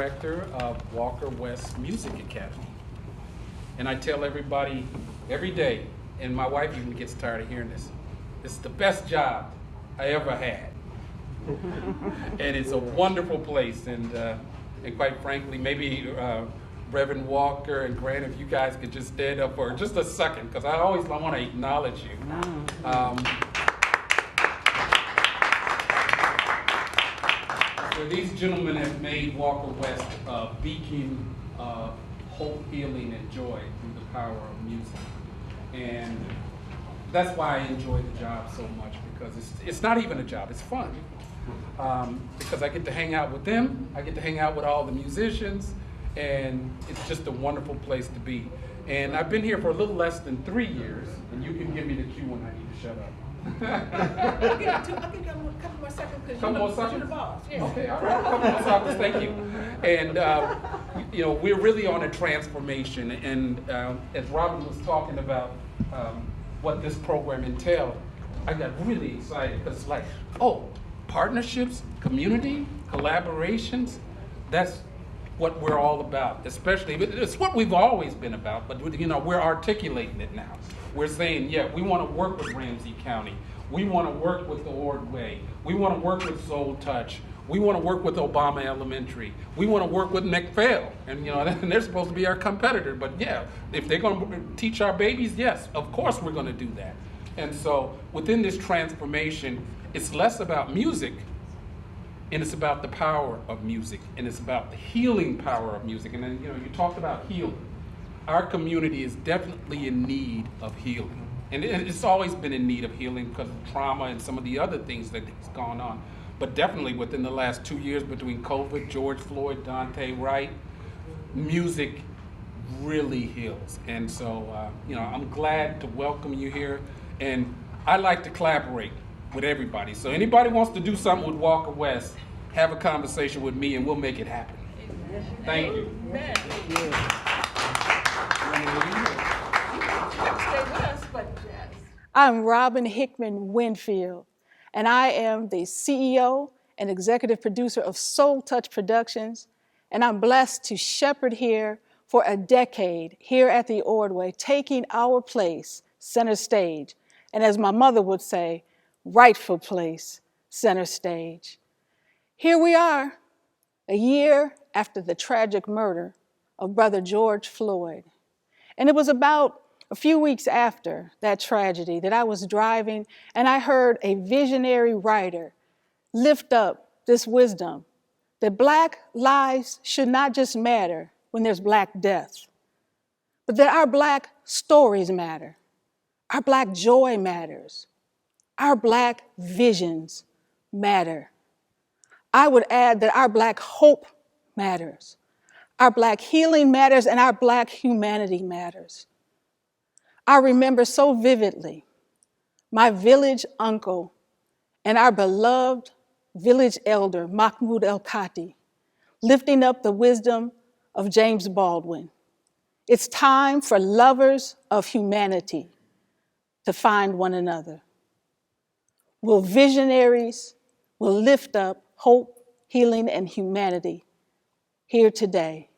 director of Walker West Music Academy. And I tell everybody every day, and my wife even gets tired of hearing this, it's the best job I ever had. And it's a wonderful place, and quite frankly, maybe Reverend Walker and Grant, if you guys could just stand up for just a second, because I always want to acknowledge you. So these gentlemen have made Walker West a beacon of hope, healing, and joy through the power of music. And that's why I enjoy the job so much, because it's not even a job, it's fun. Because I get to hang out with them, I get to hang out with all the musicians, and it's just a wonderful place to be. And I've been here for a little less than 3 years, and you can give me the cue when I need to shut up. I'll give you a couple more seconds because you're the boss. Yeah. Okay, all right, a couple more seconds, thank you. And you know, we're really on a transformation, and as Robin was talking about what this program entailed, I got really excited because it's like, oh, partnerships, community, collaborations, that's what we're all about, especially, it's what we've always been about, but you know, we're articulating it now. We're saying, yeah, we want to work with Ramsey County. We want to work with the Ordway. We want to work with SoulTouch. We want to work with Obama Elementary. We want to work with McPhail. And you know, and they're supposed to be our competitor, but yeah, if they're going to teach our babies, yes, of course we're going to do that. And so within this transformation, it's less about music, and it's about the power of music, and it's about the healing power of music. And then, you know, you talked about healing. Our community is definitely in need of healing. And it's always been in need of healing because of trauma and some of the other things that has gone on. But definitely within the last 2 years between COVID, George Floyd, Dante Wright, music really heals. And so, you know, I'm glad to welcome you here. And I like to collaborate with everybody. So anybody wants to do something with Walker West, have a conversation with me and we'll make it happen. Thank you. Amen. Stay with us, but I'm Robin Hickman-Winfield, and I am the CEO and executive producer of SoulTouch Productions, and I'm blessed to shepherd here for a decade here at the Ordway, taking our place center stage, and as my mother would say, rightful place center stage. Here we are, a year after the tragic murder of Brother George Floyd. And it was about a few weeks after that tragedy that I was driving and I heard a visionary writer lift up this wisdom that Black lives should not just matter when there's Black death, but that our Black stories matter, our Black joy matters, our Black visions matter. I would add that our Black hope matters, our Black healing matters, and our Black humanity matters. I remember so vividly my village uncle and our beloved village elder, Mahmoud El-Khati, lifting up the wisdom of James Baldwin. It's time for lovers of humanity to find one another. Will visionaries will lift up hope, healing, and humanity here today.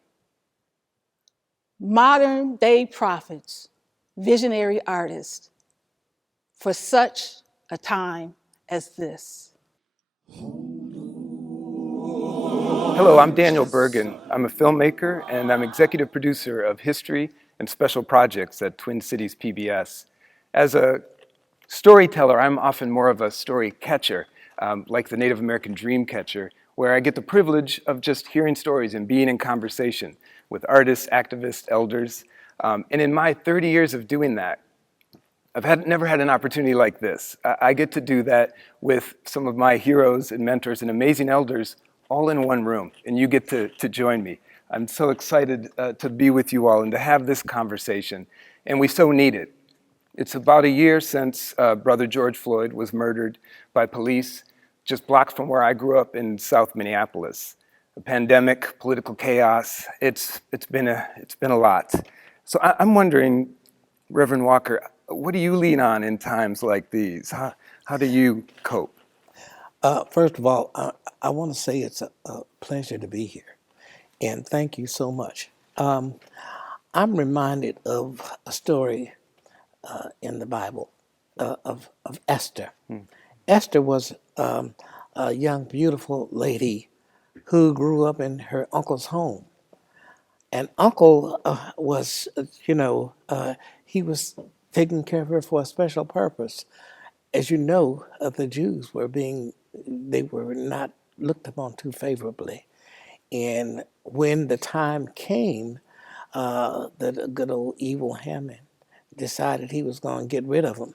Modern day prophets, visionary artists, for such a time as this. Hello, I'm Daniel Bergen. I'm a filmmaker and I'm executive producer of history and special projects at Twin Cities PBS. As a storyteller, I'm often more of a story catcher, like the Native American dream catcher, where I get the privilege of just hearing stories and being in conversation with artists, activists, elders. And in my 30 years of doing that, I've never had an opportunity like this. I get to do that with some of my heroes and mentors and amazing elders all in one room, and you get to join me. I'm so excited to be with you all and to have this conversation, and we so need it. It's about a year since Brother George Floyd was murdered by police just blocks from where I grew up in South Minneapolis. A pandemic, political chaos, it's been a lot. So I'm wondering, Reverend Walker, what do you lean on in times like these? How do you cope? First of all, I want to say it's a pleasure to be here. And thank you so much. I'm reminded of a story in the Bible of Esther. Esther was a young, beautiful lady who grew up in her uncle's home. And uncle was, he was taking care of her for a special purpose. As you know, the Jews they were not looked upon too favorably. And when the time came, the good old evil Haman decided he was going to get rid of them.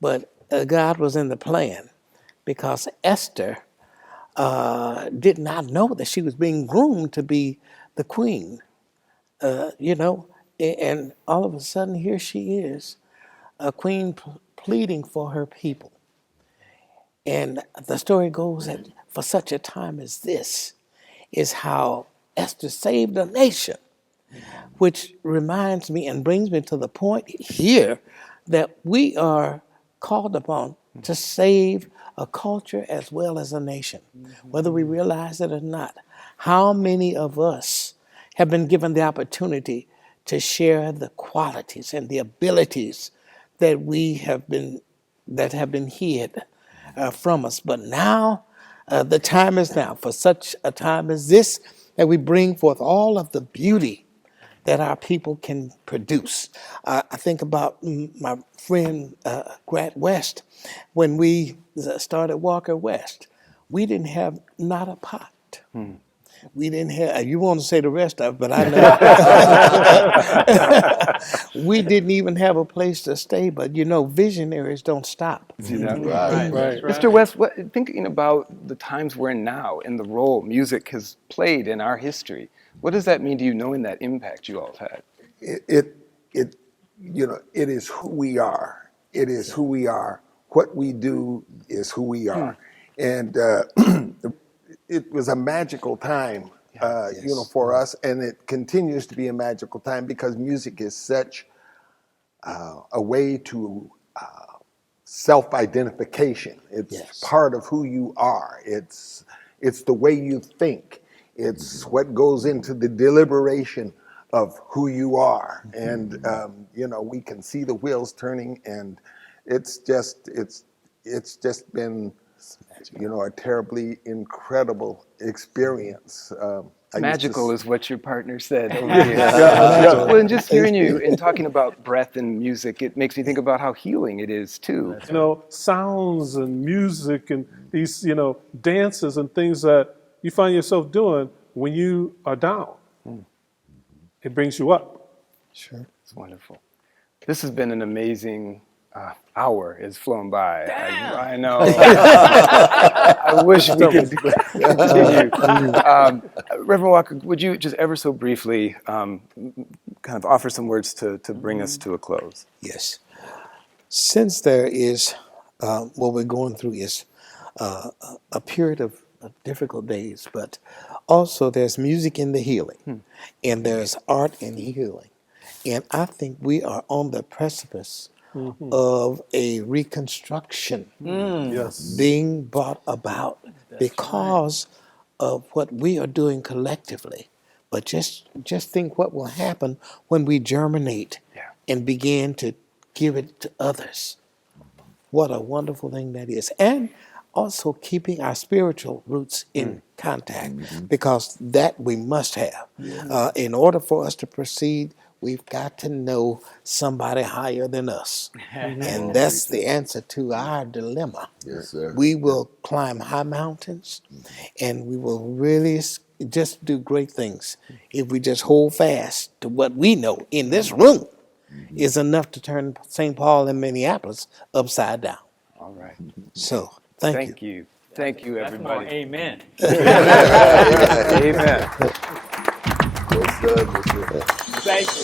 But God was in the plan, because Esther did not know that she was being groomed to be the queen, and all of a sudden here she is, a queen pleading for her people. And the story goes that for such a time as this is how Esther saved a nation, which reminds me and brings me to the point here that we are called upon to save a culture as well as a nation, whether we realize it or not. How many of us have been given the opportunity to share the qualities and the abilities that have been hid from us? But now, the time is now for such a time as this, that we bring forth all of the beauty that our people can produce. I think about my friend Grant West. When we started Walker West, we didn't have not a pot. We didn't have, you want to say the rest of it, but I know. We didn't even have a place to stay, but visionaries don't stop. See that? Right. Mr. West, thinking about the times we're in now and the role music has played in our history, what does that mean to you, knowing that impact you all have had? It is who we are. It is who we are. What we do is who we are. And it was a magical time, for us, and it continues to be a magical time because music is such a way to self-identification. It's part of who you are. It's the way you think. It's what goes into the deliberation of who you are. And, we can see the wheels turning, and it's just been, a terribly incredible experience. Magical is what your partner said over here. Well, and just hearing you and talking about breath and music, it makes me think about how healing it is too. Sounds and music and these, dances and things that you find yourself doing when you are down. It brings you up. Sure. It's wonderful. This has been an amazing hour. It's flown by. I know. I wish we could continue. Reverend Walker, would you just ever so briefly kind of offer some words to bring us to a close? Yes. Since there is, what we're going through is a period of difficult days, but also there's music in the healing, and there's art in healing. And I think we are on the precipice of a reconstruction being brought about because of what we are doing collectively. But just think what will happen when we germinate and begin to give it to others. What a wonderful thing that is. And also keeping our spiritual roots in contact, because that we must have. In order for us to proceed, we've got to know somebody higher than us. And that's the answer to our dilemma. Yes, sir. We will climb high mountains, and we will really just do great things if we just hold fast to what we know in this room is enough to turn St. Paul and Minneapolis upside down. All right. So, thank you. Thank you, everybody. Amen. Amen. Thank you.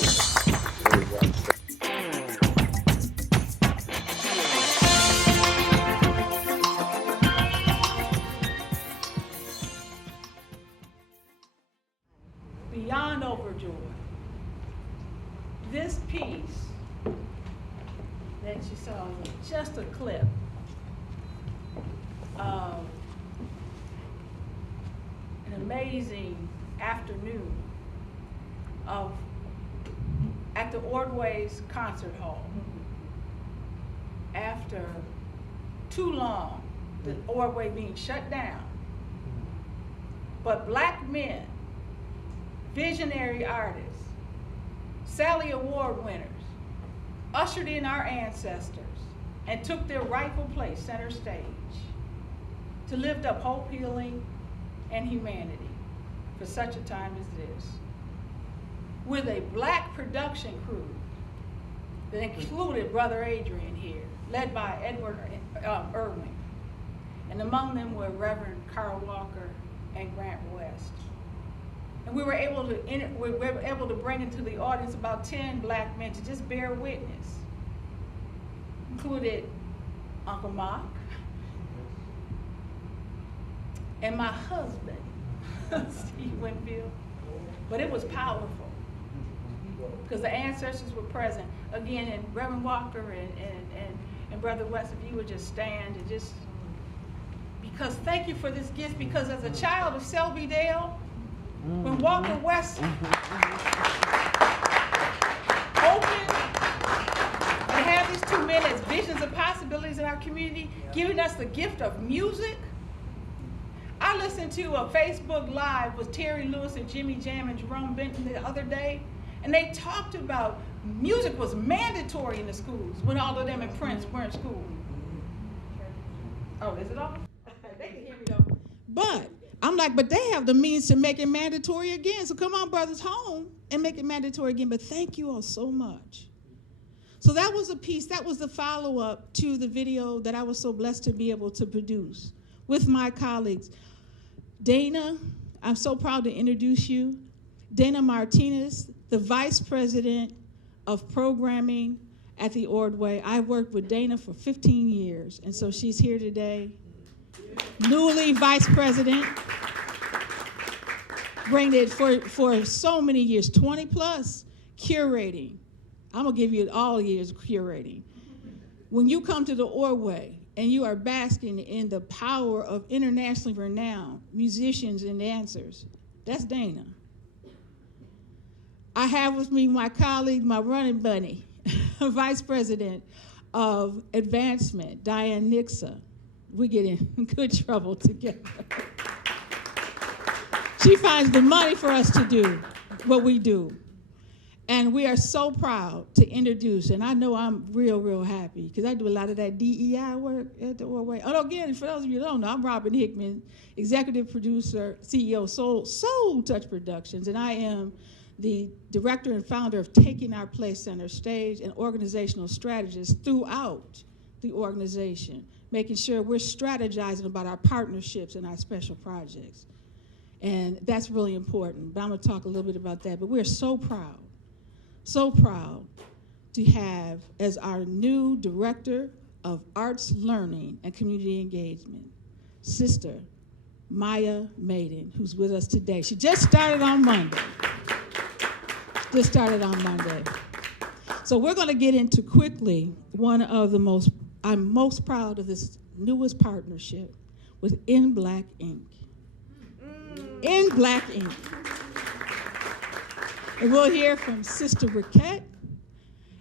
Beyond overjoyed. This piece that you saw was just a clip of an amazing afternoon at the Ordway's concert hall. After too long, the Ordway being shut down. But black men, visionary artists, Sally Award winners, ushered in our ancestors and took their rightful place center stage to lift up hope, healing, and humanity for such a time as this. With a black production crew that included Brother Adrian here, led by Edward Irwin. And among them were Reverend Carl Walker and Grant West. And we were able to bring into the audience about 10 black men to just bear witness. Included Uncle Mark and my husband, Steve Winfield. But it was powerful because the ancestors were present. Again, and Reverend Walker and Brother West, if you would just stand and just, because thank you for this gift, because as a child of Selby Dale, when Walker West opened and had these two men as visions of possibilities in our community, giving us the gift of music. I listened to a Facebook Live with Terry Lewis and Jimmy Jam and Jerome Benton the other day, and they talked about music was mandatory in the schools when all of them in Prince were in school. Oh, is it off? They can hear me though. But I'm like, but they have the means to make it mandatory again. So come on, brothers, home and make it mandatory again. But thank you all so much. So that was a piece, that was the follow-up to the video that I was so blessed to be able to produce with my colleagues. Dana, I'm so proud to introduce you. Dana Martinez, the Vice President of Programming at the Ordway. I worked with Dana for 15 years, and so she's here today. Newly Vice President, bringing it for so many years, 20 plus, curating. I'm gonna give you all years of curating. When you come to the Ordway and you are basking in the power of internationally renowned musicians and dancers, that's Dana. I have with me my colleague, my running buddy, Vice President of Advancement, Diane Nixa. We get in good trouble together. She finds the money for us to do what we do. And we are so proud to introduce, and I know I'm real happy, because I do a lot of that DEI work at the Ordway. Oh, again, for those of you who don't know, I'm Robin Hickman, executive producer, CEO of SoulTouch Productions, and I am the director and founder of Taking Our Place Center Stage and organizational strategist throughout the organization, making sure we're strategizing about our partnerships and our special projects. And that's really important, but I'm gonna talk a little bit about that. But we're so proud to have as our new Director of Arts Learning and Community Engagement, Sister Maya Maiden, who's with us today. She just started on Monday. So we're gonna get into quickly one of the I'm most proud of this newest partnership with In Black Ink. In Black Ink. And we'll hear from Sister Riquette,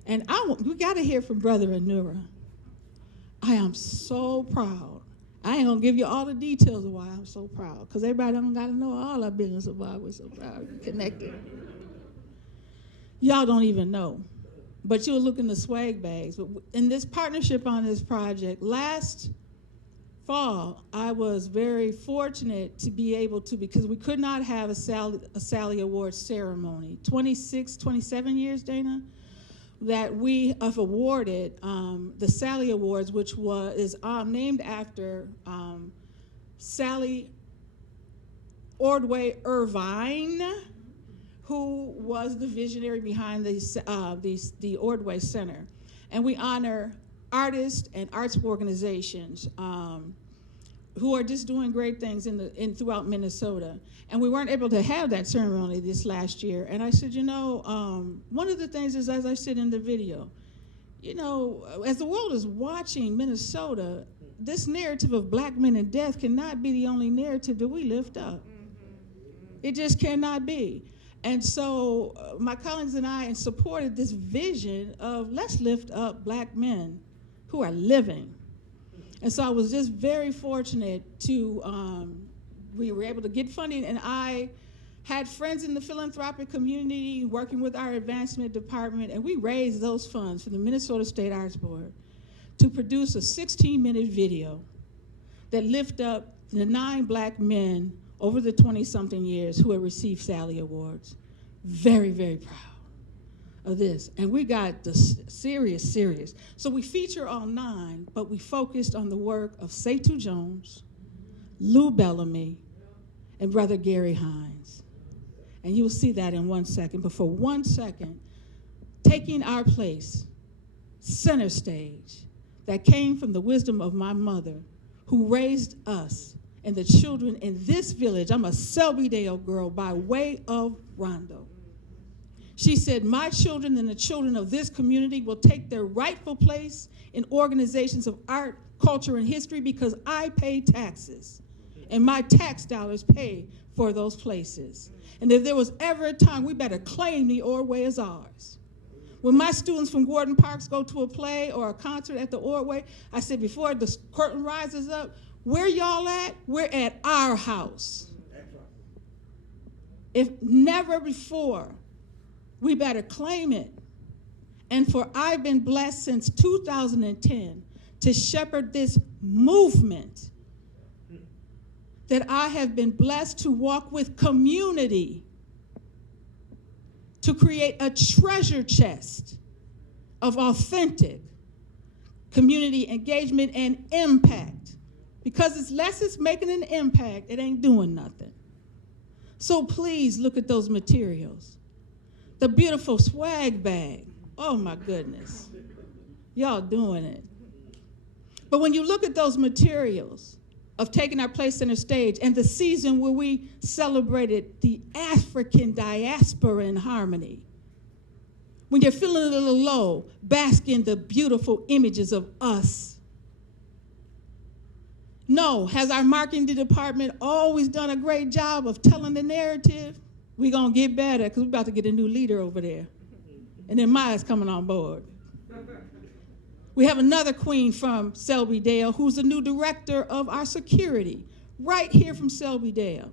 and we gotta hear from Brother Anura. I am so proud. I ain't gonna give you all the details of why I'm so proud, because everybody don't gotta know all our business of why we're so proud and connected. Y'all don't even know, but you'll look in the swag bags. But in this partnership on this project, last fall, I was very fortunate to be able to, because we could not have a Sally Award ceremony. 27 years, Dana, that we have awarded the Sally Awards, which is named after Sally Ordway Irvine, who was the visionary behind the Ordway Center. And we honor artists and arts organizations who are just doing great things throughout Minnesota. And we weren't able to have that ceremony this last year. And I said, one of the things is, as I said in the video, as the world is watching Minnesota, this narrative of black men in death cannot be the only narrative that we lift up. It just cannot be. And so my colleagues and I supported this vision of let's lift up black men who are living. And so I was just very fortunate to, we were able to get funding, and I had friends in the philanthropic community working with our advancement department, and we raised those funds for the Minnesota State Arts Board to produce a 16-minute video that lift up the 9 black men over the 20-something years who have received Sally Awards. Very, very proud of this. And we got the serious. So we feature all 9, but we focused on the work of Satu Jones, Lou Bellamy, and Brother Gary Hines. And you'll see that in 1 second. But for 1 second, taking our place, center stage, that came from the wisdom of my mother, who raised us and the children in this village. I'm a Selbydale girl by way of Rondo. She said, my children and the children of this community will take their rightful place in organizations of art, culture, and history because I pay taxes. And my tax dollars pay for those places. And if there was ever a time, we better claim the Ordway as ours. When my students from Gordon Parks go to a play or a concert at the Ordway, I said, before the curtain rises up, where y'all at? We're at our house. If never before, we better claim it. And for I've been blessed since 2010 to shepherd this movement, that I have been blessed to walk with community, to create a treasure chest of authentic community engagement and impact. Because it's less it's making an impact, it ain't doing nothing. So please look at those materials. The beautiful swag bag, oh my goodness. Y'all doing it. But when you look at those materials of taking our place center stage and the season where we celebrated the African diaspora in harmony, when you're feeling a little low, bask in the beautiful images of us. No, has our marketing department always done a great job of telling the narrative? We're going to get better because we're about to get a new leader over there. And then Maya's coming on board. We have another queen from Selbydale who's the new director of our security, right here from Selbydale.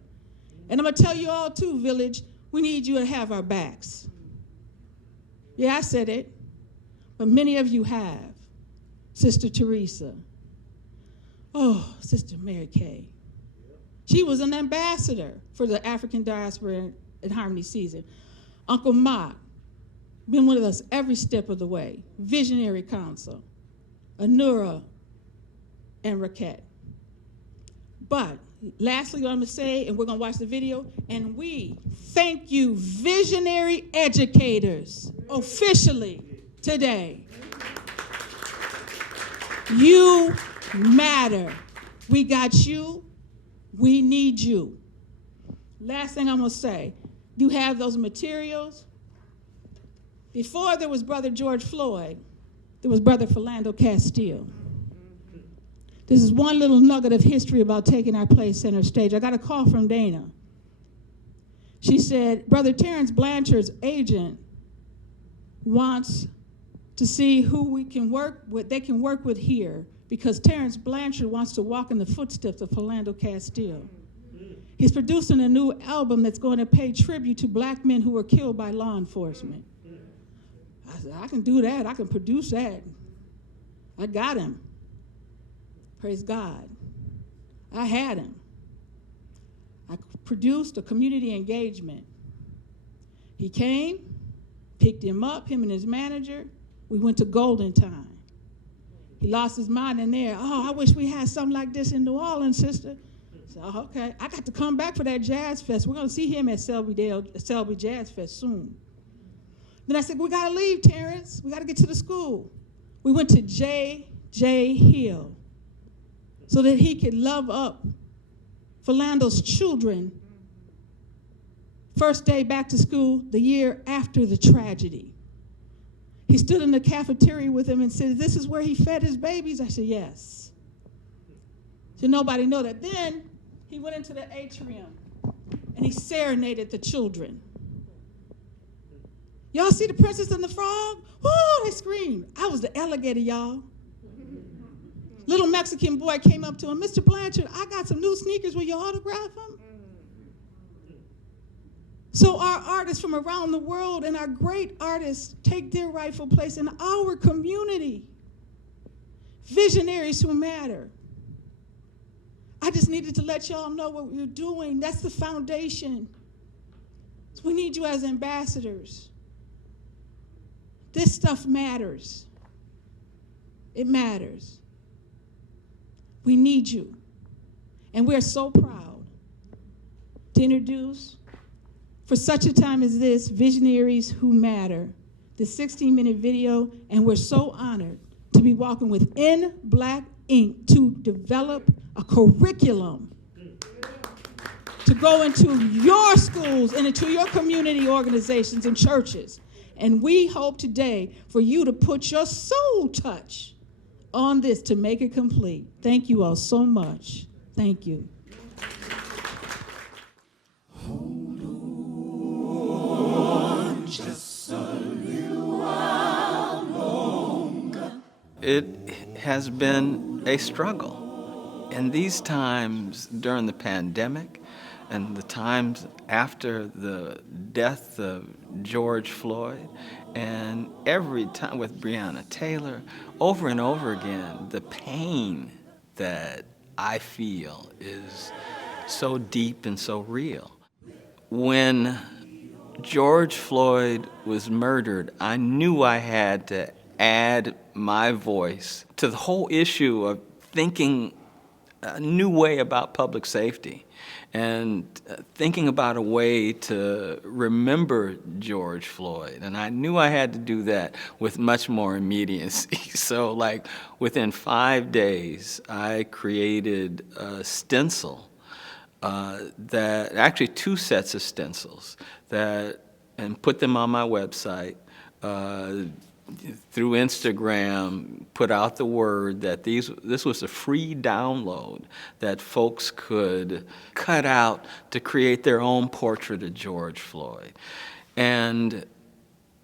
And I'm going to tell you all too, Village, we need you to have our backs. Yeah, I said it, but many of you have. Sister Teresa. Oh, Sister Mary Kay. She was an ambassador for the African diaspora in Harmony season. Uncle Mock, been with us every step of the way. Visionary Council, Anura, and Raquette. But lastly, what I'm gonna say, and we're gonna watch the video, and we thank you, visionary educators, officially today. You matter. We got you, we need you. Last thing I'm gonna say, you have those materials. Before there was Brother George Floyd, there was Brother Philando Castile. This is one little nugget of history about taking our place center stage. I got a call from Dana. She said, Brother Terrence Blanchard's agent wants to see who we can work with, they can work with here, because Terrence Blanchard wants to walk in the footsteps of Philando Castile. He's producing a new album that's going to pay tribute to black men who were killed by law enforcement. I said, I can do that, I can produce that. I got him. Praise God. I had him. I produced a community engagement. He came, picked him up, him and his manager. We went to Golden Time. He lost his mind in there. Oh, I wish we had something like this in New Orleans, sister. So, okay, I got to come back for that Jazz Fest. We're going to see him at Selby Jazz Fest soon. Then I said, we got to leave, Terrence. We got to get to the school. We went to J.J. Hill so that he could love up Philando's children. First day back to school, the year after the tragedy. He stood in the cafeteria with him and said, this is where he fed his babies? I said, yes. So nobody know that. Then he went into the atrium and he serenaded the children. Y'all see the Princess and the Frog? Woo, they screamed. I was the alligator, y'all. Little Mexican boy came up to him, Mr. Blanchard, I got some new sneakers, will you autograph them? So our artists from around the world and our great artists take their rightful place in our community. Visionaries Who Matter. I just needed to let y'all know what we're doing. That's the foundation. So we need you as ambassadors. This stuff matters. It matters. We need you. And we're so proud to introduce, for such a time as this, Visionaries Who Matter, the 16-minute video, and we're so honored to be walking with In Black Ink to develop a curriculum to go into your schools and into your community organizations and churches. And we hope today for you to put your soul touch on this to make it complete. Thank you all so much. Thank you. Hold on just a little while longer. It has been a struggle. In these times during the pandemic and the times after the death of George Floyd, and every time with Breonna Taylor, over and over again, the pain that I feel is so deep and so real. When George Floyd was murdered, I knew I had to add my voice to the whole issue of thinking a new way about public safety and thinking about a way to remember George Floyd. And I knew I had to do that with much more immediacy. So like within 5 days, I created a stencil that, actually 2 sets of stencils and put them on my website, through Instagram, put out the word that this was a free download that folks could cut out to create their own portrait of George Floyd. And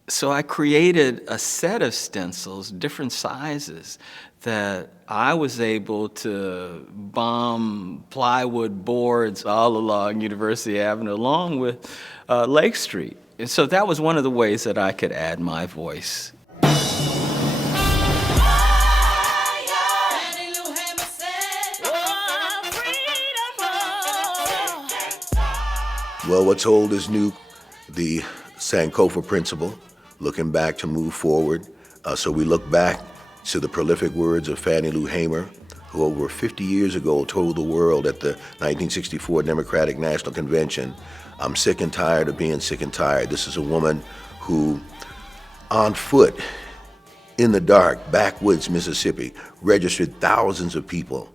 so I created a set of stencils, different sizes, that I was able to bomb plywood boards all along University Avenue, along with Lake Street. And so that was one of the ways that I could add my voice. Well, what's old is new. The Sankofa principle, looking back to move forward. So we look back to the prolific words of Fannie Lou Hamer, who over 50 years ago told the world at the 1964 Democratic National Convention, "I'm sick and tired of being sick and tired." This is a woman who, on foot, in the dark, backwoods Mississippi, registered thousands of people,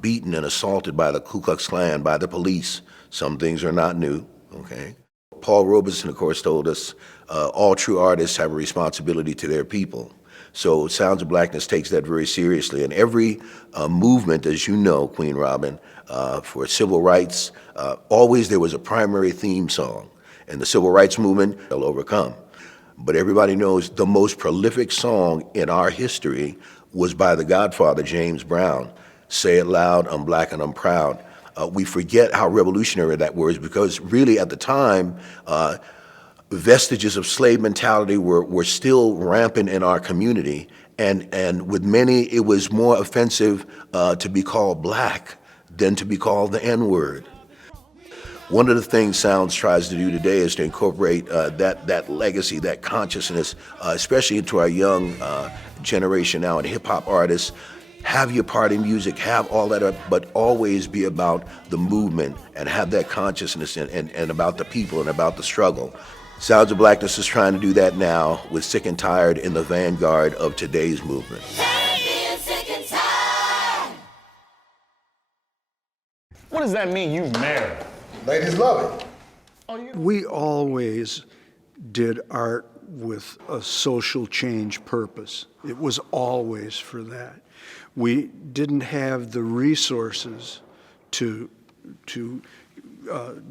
beaten and assaulted by the Ku Klux Klan, by the police. Some things are not new, okay? Paul Robeson, of course, told us all true artists have a responsibility to their people. So Sounds of Blackness takes that very seriously. And every movement, as you know, Queen Robin, for civil rights, always there was a primary theme song. And the civil rights movement, they'll overcome. But everybody knows the most prolific song in our history was by the Godfather, James Brown. Say it loud, I'm black and I'm proud. We forget how revolutionary that was, because really at the time, vestiges of slave mentality were still rampant in our community. And with many, it was more offensive to be called black than to be called the N-word. One of the things Sounds tries to do today is to incorporate that legacy, that consciousness, especially into our young generation now, and hip-hop artists. Have your party music, have all that, but always be about the movement and have that consciousness and about the people and about the struggle. Sounds of Blackness is trying to do that now with Sick and Tired in the vanguard of today's movement. What does that mean, you've married? Ladies love it. We always did art with a social change purpose. It was always for that. We didn't have the resources to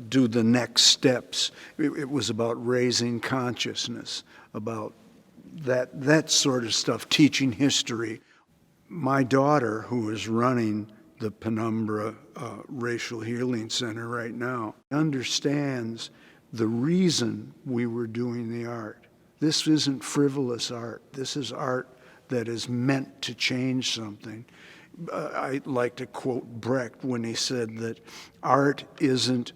do the next steps. It was about raising consciousness, about that sort of stuff, teaching history. My daughter, who is running the Penumbra Racial Healing Center right now, understands the reason we were doing the art. This isn't frivolous art. This is art that is meant to change something. I like to quote Brecht when he said that art isn't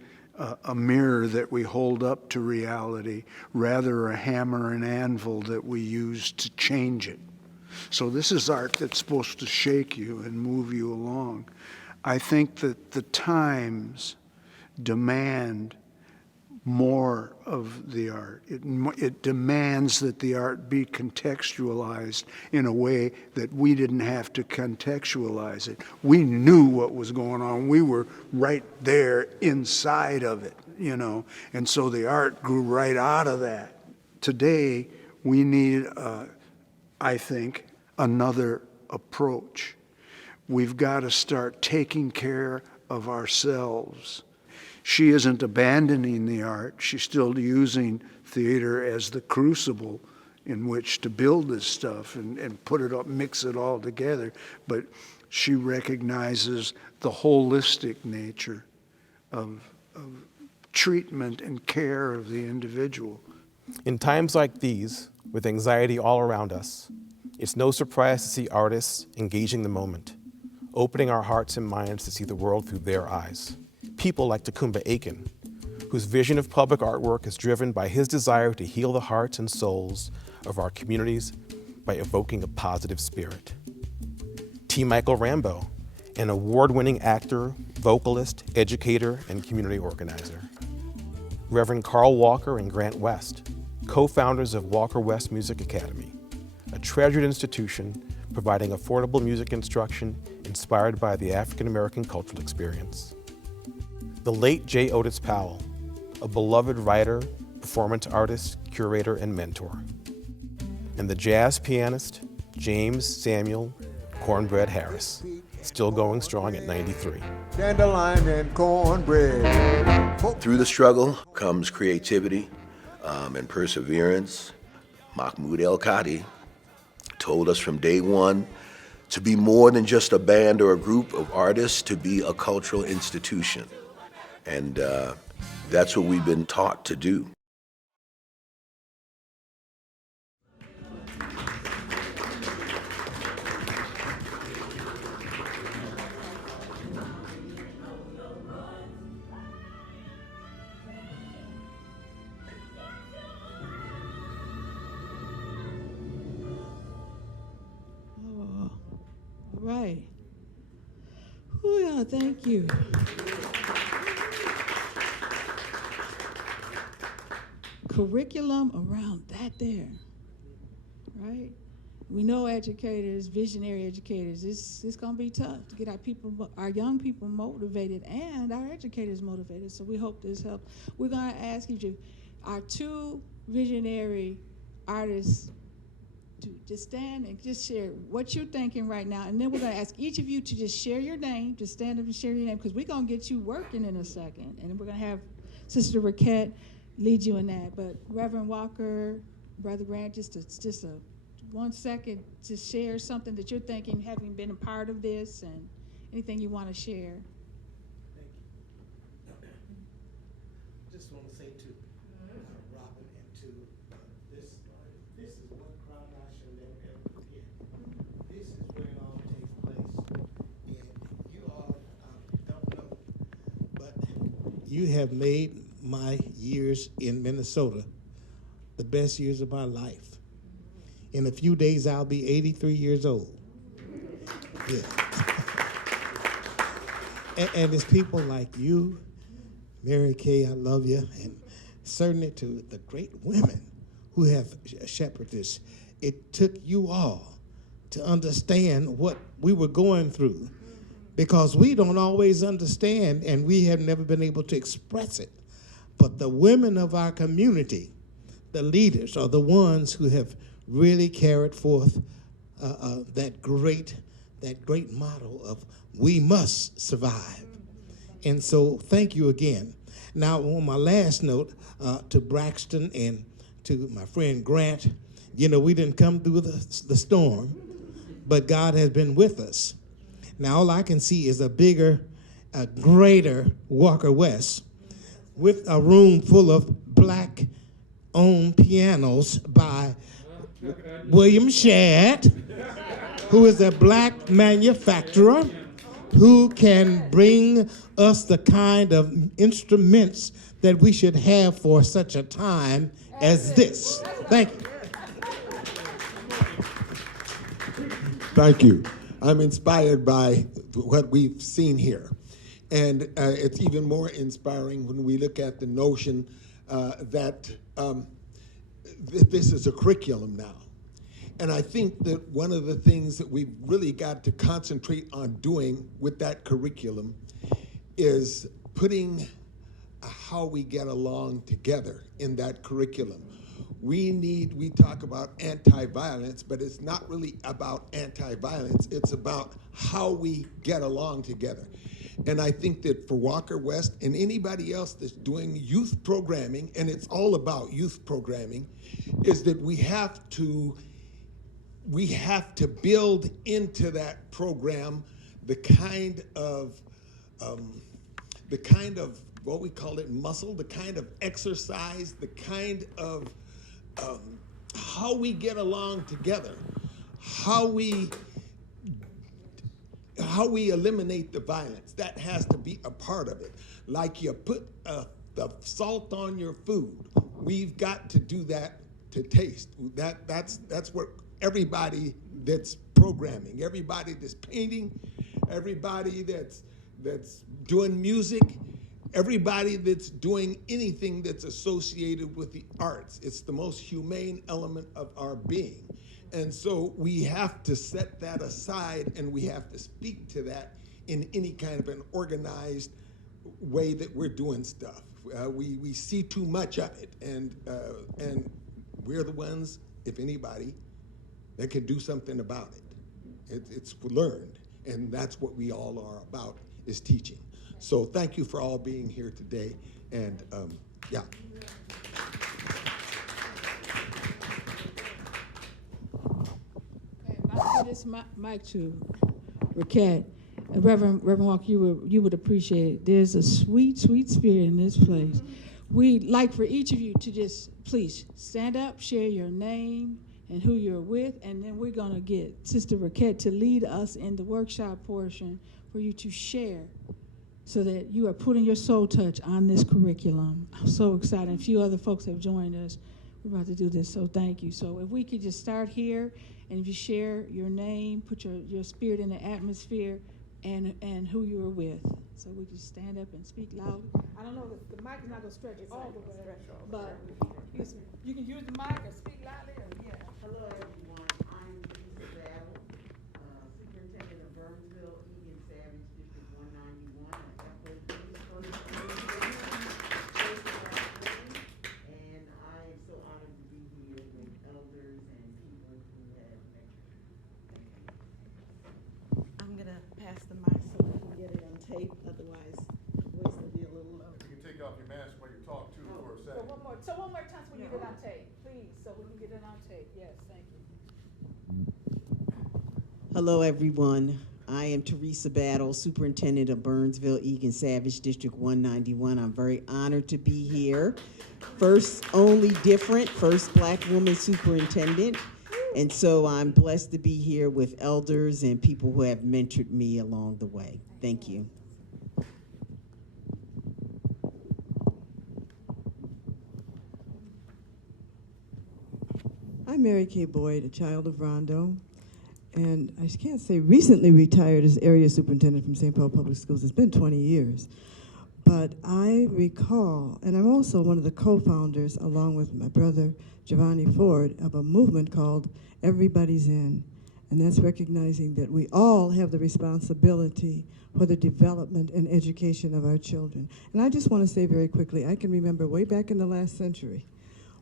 a mirror that we hold up to reality, rather a hammer and anvil that we use to change it. So this is art that's supposed to shake you and move you along. I think that the times demand more of the art. It demands that the art be contextualized in a way that we didn't have to contextualize it. We knew what was going on. We were right there inside of it, you know, and so the art grew right out of that. Today, we need, I think, another approach. We've got to start taking care of ourselves. She isn't abandoning the art. She's still using theater as the crucible in which to build this stuff and put it up, mix it all together. But she recognizes the holistic nature of treatment and care of the individual. In times like these, with anxiety all around us, it's no surprise to see artists engaging the moment, opening our hearts and minds to see the world through their eyes. People like Takumba Aiken, whose vision of public artwork is driven by his desire to heal the hearts and souls of our communities by evoking a positive spirit. T. Michael Rambo, an award-winning actor, vocalist, educator, and community organizer. Reverend Carl Walker and Grant West, co-founders of Walker West Music Academy, a treasured institution providing affordable music instruction inspired by the African American cultural experience. The late J. Otis Powell, a beloved writer, performance artist, curator, and mentor. And the jazz pianist, James Samuel Cornbread Harris, still going strong at 93. Dandelion and cornbread. Through the struggle comes creativity and perseverance. Mahmoud El-Khadi told us from day one to be more than just a band or a group of artists, to be a cultural institution. And that's what we've been taught to do. All right. Ooh, thank you. Curriculum around that there, right? We know educators, visionary educators, it's gonna be tough to get our young people motivated and our educators motivated, so we hope this helps. We're gonna ask each of our two visionary artists to just stand and just share what you're thinking right now, and then we're gonna ask each of you to just share your name, just stand up and share your name, because we're gonna get you working in a second, and we're gonna have Sister Raquette lead you in that. But Reverend Walker, Brother Grant, just a 1 second to share something that you're thinking, having been a part of this, and anything you want to share. Thank you. Just want to say to Robin and to this is one crowd I shall never ever forget. This is where it all takes place, and you all don't know, but you have made my years in Minnesota the best years of my life. In a few days, I'll be 83 years old. Yeah. and it's people like you, Mary Kay, I love you, and certainly to the great women who have shepherded this. It took you all to understand what we were going through, because we don't always understand, and we have never been able to express it. But the women of our community, the leaders, are the ones who have really carried forth that great motto of we must survive. And so thank you again. Now, on my last note, to Braxton and to my friend Grant, you know, we didn't come through the storm, but God has been with us. Now, all I can see is a bigger, a greater Walker West with a room full of black-owned pianos by William Shadd, who is a black manufacturer who can bring us the kind of instruments that we should have for such a time as this. Thank you. Thank you. I'm inspired by what we've seen here. And it's even more inspiring when we look at the notion that this is a curriculum now. And I think that one of the things that we've really got to concentrate on doing with that curriculum is putting how we get along together in that curriculum. We talk about anti-violence, but it's not really about anti-violence. It's about how we get along together. And I think that for Walker West and anybody else that's doing youth programming, and it's all about youth programming, is that we have to build into that program the kind of what we call it muscle, the kind of exercise, the kind of how we get along together, how we eliminate the violence. That has to be a part of it. Like you put the salt on your food, we've got to do that to taste. That's what everybody that's programming, everybody that's painting, everybody that's doing music, everybody that's doing anything that's associated with the arts. It's the most humane element of our being. And so we have to set that aside, and we have to speak to that in any kind of an organized way that we're doing stuff. We see too much of it, and we're the ones, if anybody, that can do something about it. It's learned, and that's what we all are about, is teaching. So thank you for all being here today, and yeah. I'll give this mic to Raquette. Reverend Walker, you would appreciate it. There's a sweet, sweet spirit in this place. We'd like for each of you to just please stand up, share your name and who you're with, and then we're going to get Sister Raquette to lead us in the workshop portion for you to share so that you are putting your soul touch on this curriculum. I'm so excited. A few other folks have joined us. We're about to do this, so thank you. So if we could just start here, and if you share your name, put your spirit in the atmosphere, and who you are with. So we can stand up and speak loudly. I don't know, the mic is not going to stretch all the way, but you can use the mic or speak loudly. Hello, everyone. I'm Lisa Battle, Superintendent of Burnsville, Egan Savage, District 191. And I am so honored to be here with elders and people who have mentored. I'm going to pass the mic so we can get it on tape. Otherwise, the voice will be a little low. You can take off your mask while you talk, too, for a second. So one more time so we get it on tape, please, so we can get it on tape. Yes, thank you. Hello, everyone. I am Teresa Battle, Superintendent of Burnsville, Egan Savage, District 191. I'm very honored to be here. First, only different, first Black woman superintendent. And so I'm blessed to be here with elders and people who have mentored me along the way. Thank you. I'm Mary Kay Boyd, a child of Rondo, and I can't say recently retired as area superintendent from St. Paul Public Schools. It's been 20 years. But I recall, and I'm also one of the co-founders, along with my brother Giovanni Ford, of a movement called Everybody's In. And that's recognizing that we all have the responsibility for the development and education of our children. And I just want to say very quickly, I can remember way back in the last century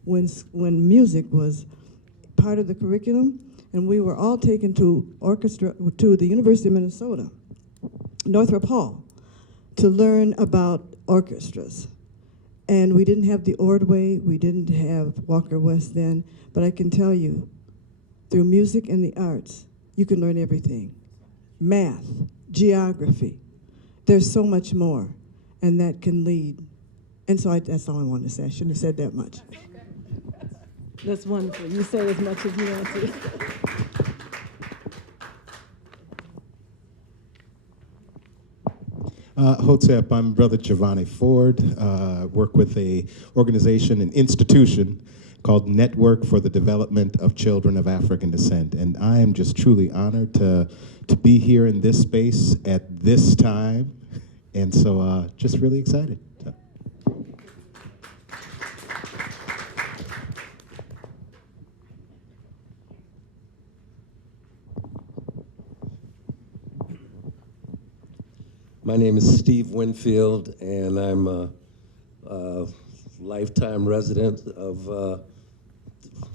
when music was part of the curriculum, and we were all taken to the University of Minnesota, Northrop Hall, to learn about orchestras. And we didn't have the Ordway, we didn't have Walker West then, but I can tell you, through music and the arts, you can learn everything. Math, geography, there's so much more, and that can lead. And so that's all I wanted to say. I shouldn't have said that much. That's wonderful. You say as much as you want to. Hotep, I'm Brother Giovanni Ford. Work with a organization, an institution called Network for the Development of Children of African Descent. And I am just truly honored to be here in this space at this time. And so just really excited. So. My name is Steve Winfield, and I'm a lifetime resident of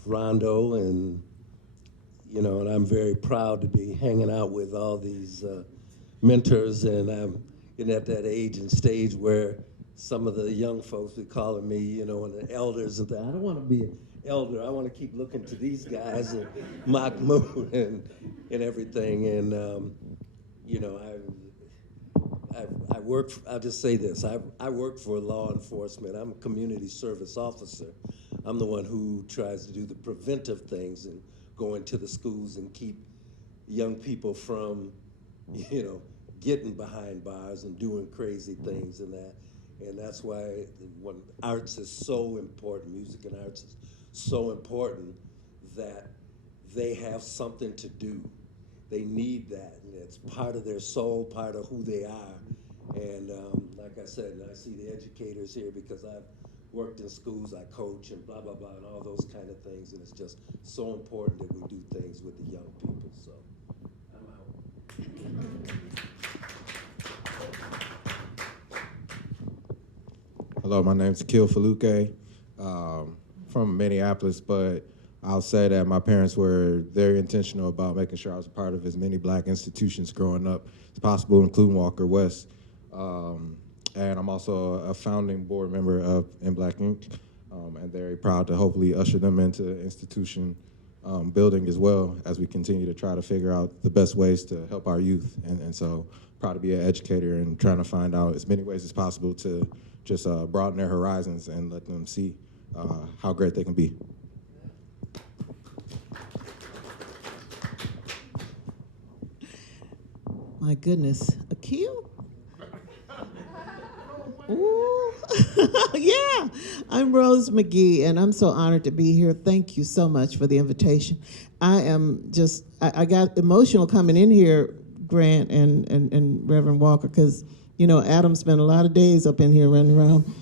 Rondo, and and I'm very proud to be hanging out with all these mentors, and I'm at that age and stage where some of the young folks be calling me, and the elders, and I don't want to be an elder. I want to keep looking to these guys and Mahmoud and everything, and I work, I'll just say this, I work for law enforcement. I'm a community service officer. I'm the one who tries to do the preventive things and go into the schools and keep young people from, getting behind bars and doing crazy things and that. And that's why when arts is so important, music and arts is so important, that they have something to do. They need that, and it's part of their soul, part of who they are. And like I said, and I see the educators here because I've worked in schools, I coach and blah, blah, blah, and all those kind of things, and it's just so important that we do things with the young people, so I'm out. Hello, my name's Akil Faluke, from Minneapolis, but I'll say that my parents were very intentional about making sure I was a part of as many black institutions growing up as possible, including Walker West. And I'm also a founding board member of In Black Inc., and very proud to hopefully usher them into institution building as well as we continue to try to figure out the best ways to help our youth. And so proud to be an educator and trying to find out as many ways as possible to just broaden their horizons and let them see how great they can be. My goodness, Akil? Ooh, yeah. I'm Rose McGee, and I'm so honored to be here. Thank you so much for the invitation. I am just, I got emotional coming in here, Grant and Reverend Walker, because, Adam spent a lot of days up in here running around.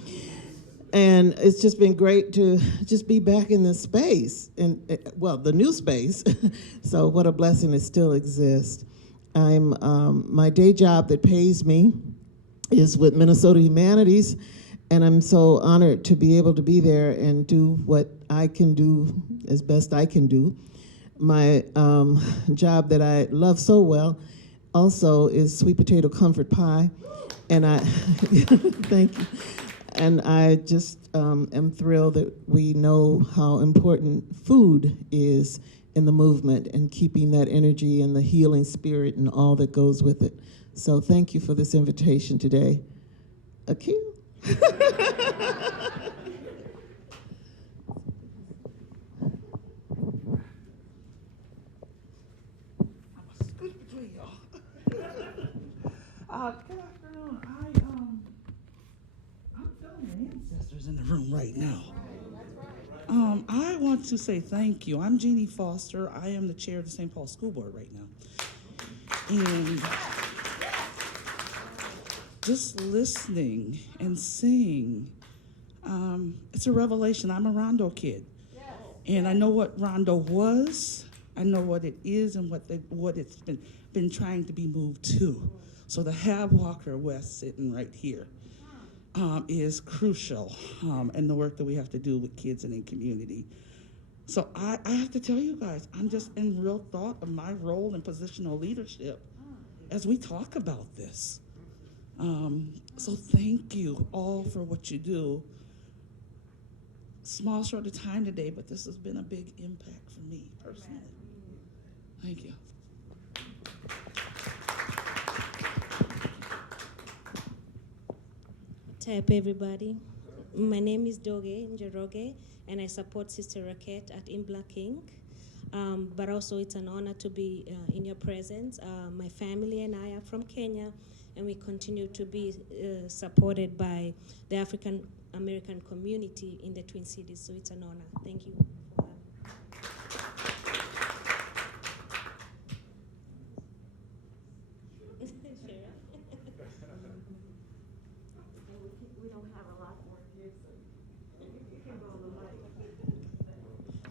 And it's just been great to just be back in this space, and the new space. So what a blessing it still exists. I'm my day job that pays me is with Minnesota Humanities, and I'm so honored to be able to be there and do what I can do as best I can do. My job that I love so well also is sweet potato comfort pie, and I thank you. And I just am thrilled that we know how important food is in the movement and keeping that energy and the healing spirit and all that goes with it. So thank you for this invitation today. Akil? Good afternoon. I'm feeling the ancestors in the room right now. I want to say thank you. I'm Jeannie Foster. I am the chair of the St. Paul School Board right now. And just listening and seeing, it's a revelation. I'm a Rondo kid. And I know what Rondo was. I know what it is and what it's been trying to be moved to. So to have Walker West sitting right here is crucial in the work that we have to do with kids and in community. So I have to tell you guys, I'm just in real thought of my role in positional leadership as we talk about this. So thank you all for what you do. small short of time today, but this has been a big impact for me personally. Thank you. Tap everybody. My name is Doge Njoroge, and I support Sister Raquette at In Black Ink. But also it's an honor to be in your presence. My family and I are from Kenya, and we continue to be supported by the African American community in the Twin Cities, so it's an honor. Thank you.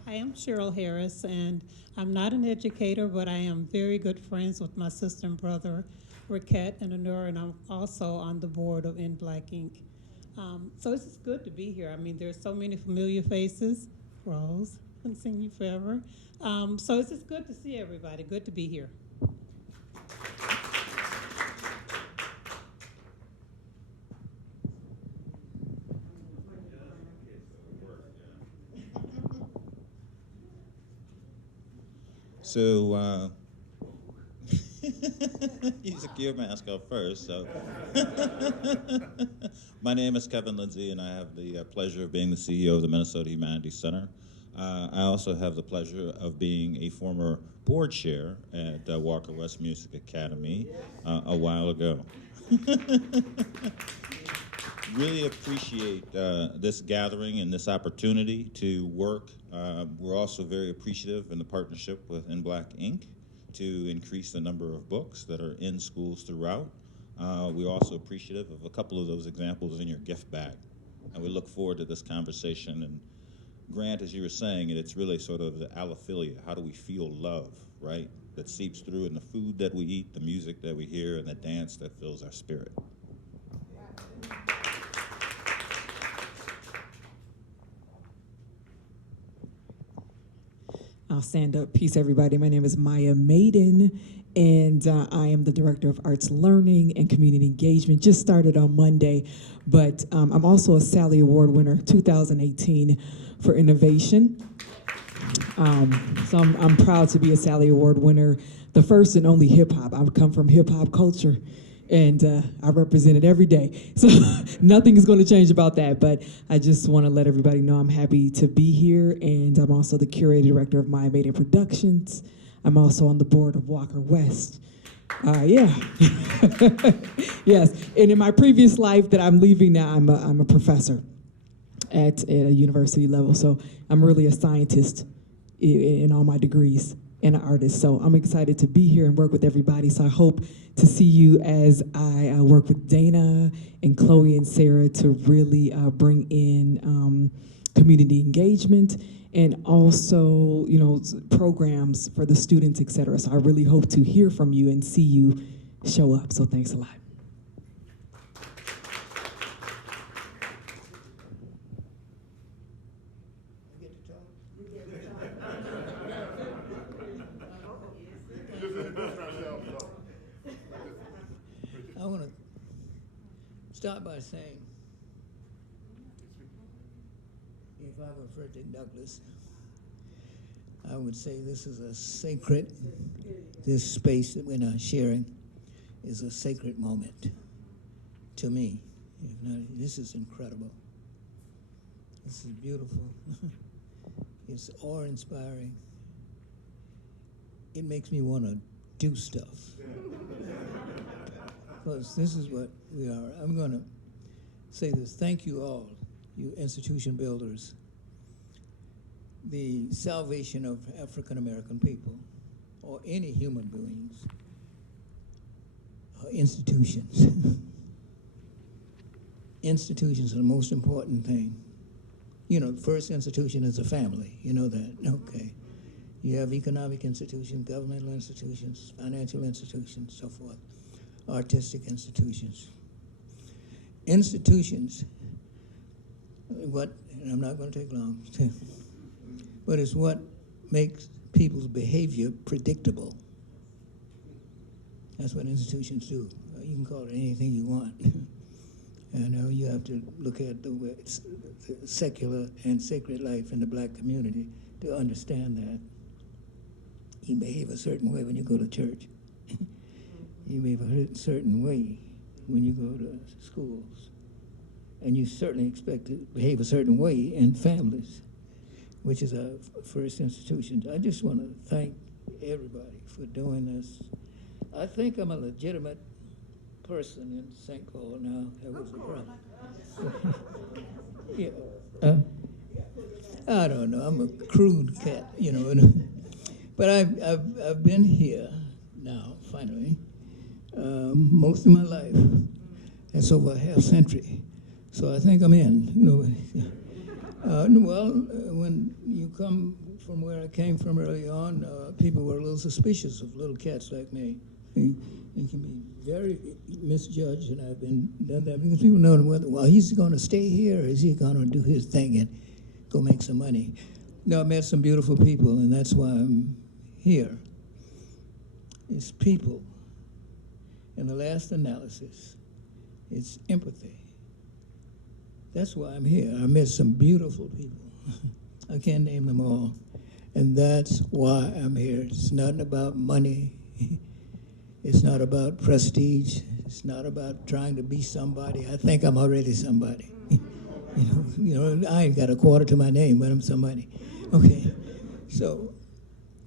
I am Cheryl Harris, and I'm not an educator, but I am very good friends with my sister and brother, Raquette and Honora, and I'm also on the board of In Black Ink. So it's just good to be here. I mean, there's so many familiar faces. Rose, haven't seen you forever. So it's just good to see everybody. Good to be here. So, you took your mask off first, so. My name is Kevin Lindsay, and I have the pleasure of being the CEO of the Minnesota Humanities Center. I also have the pleasure of being a former board chair at Walker West Music Academy a while ago. Really appreciate this gathering and this opportunity to work. We're also very appreciative in the partnership with In Black Ink to increase the number of books that are in schools throughout. We're also appreciative of a couple of those examples in your gift bag. And we look forward to this conversation. And Grant, as you were saying, it's really sort of the allophilia. How do we feel love, right? That seeps through in the food that we eat, the music that we hear, and the dance that fills our spirit. I'll stand up. Peace, everybody. My name is Maya Maiden, and I am the Director of Arts Learning and Community Engagement. Just started on Monday, but I'm also a Sally Award winner 2018 for innovation. So I'm proud to be a Sally Award winner, the first and only hip hop. I come from hip hop culture, and I represent it every day. So nothing is going to change about that, but I just want to let everybody know I'm happy to be here, and I'm also the curator director of Maya Maiden Productions. I'm also on the board of Walker West. Yeah. Yes, and in my previous life that I'm leaving now, I'm a professor at a university level, so I'm really a scientist in all my degrees and an artist. So I'm excited to be here and work with everybody. So I hope to see you as I work with Dana and Chloe and Sarah to really bring in community engagement and also, you know, programs for the students, et cetera. So I really hope to hear from you and see you show up. So thanks a lot. I want to start by saying, if I were Frederick Douglass, I would say this is a sacred, this space that we're now sharing is a sacred moment to me. If not, this is incredible. This is beautiful. It's awe-inspiring. It makes me want to do stuff. Because this is what we are. I'm going to say this. Thank you all, you institution builders. The salvation of African American people, or any human beings, are institutions. Institutions are the most important thing. You know, the first institution is a family. You know that, okay. You have economic institutions, governmental institutions, financial institutions, so forth. Artistic institutions. Institutions, what, and I'm not going to take long, but it's what makes people's behavior predictable. That's what institutions do. You can call it anything you want. And you have to look at the secular and sacred life in the black community to understand that. You behave a certain way when you go to church. You behave a certain way when you go to schools. And you certainly expect to behave a certain way in families, which is our first institution. I just want to thank everybody for doing this. I think I'm a legitimate person in St. Paul now. That was a problem. Yeah. I don't know. I'm a crude cat, you know. But I've been here now, finally, most of my life. That's over a half century. So I think I'm in. Well, when you come from where I came from early on, people were a little suspicious of little cats like me. It can be very misjudged, and I've been done that because people know whether, well, he's going to stay here or is he going to do his thing and go make some money. No, I met some beautiful people, and that's why I'm here. It's people. In the last analysis, it's empathy. That's why I'm here. I met some beautiful people. I can't name them all. And that's why I'm here. It's not about money. It's not about prestige. It's not about trying to be somebody. I think I'm already somebody. I ain't got a quarter to my name, but I'm somebody. Okay, so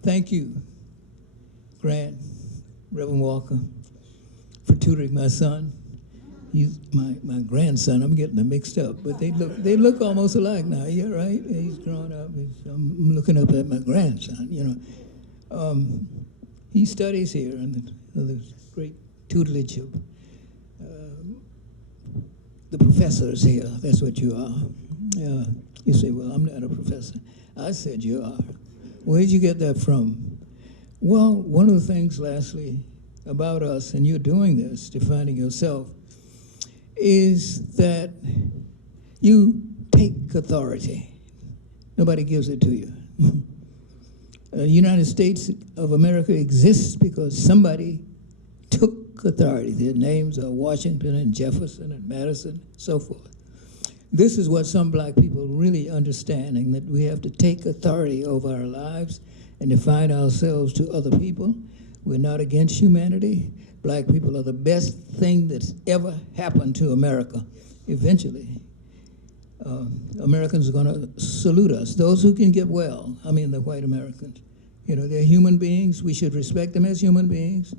thank you, Grant, Reverend Walker, for tutoring my son. He's my grandson. I'm getting them mixed up, but they look almost alike now. Yeah, right. He's grown up. I'm looking up at my grandson. He studies here under the great tutelage of the professors here. That's what you are. You say, well, I'm not a professor. I said you are. Where did you get that from? Well, one of the things, lastly, about us, and you're doing this, defining yourself, is that you take authority. Nobody gives it to you. The United States of America exists because somebody took authority. Their names are Washington and Jefferson and Madison, so forth. This is what some black people really understanding, that we have to take authority over our lives and define ourselves to other people. We're not against humanity. Black people are the best thing that's ever happened to America. Eventually, Americans are going to salute us. Those who can get well, I mean the white Americans. They're human beings. We should respect them as human beings.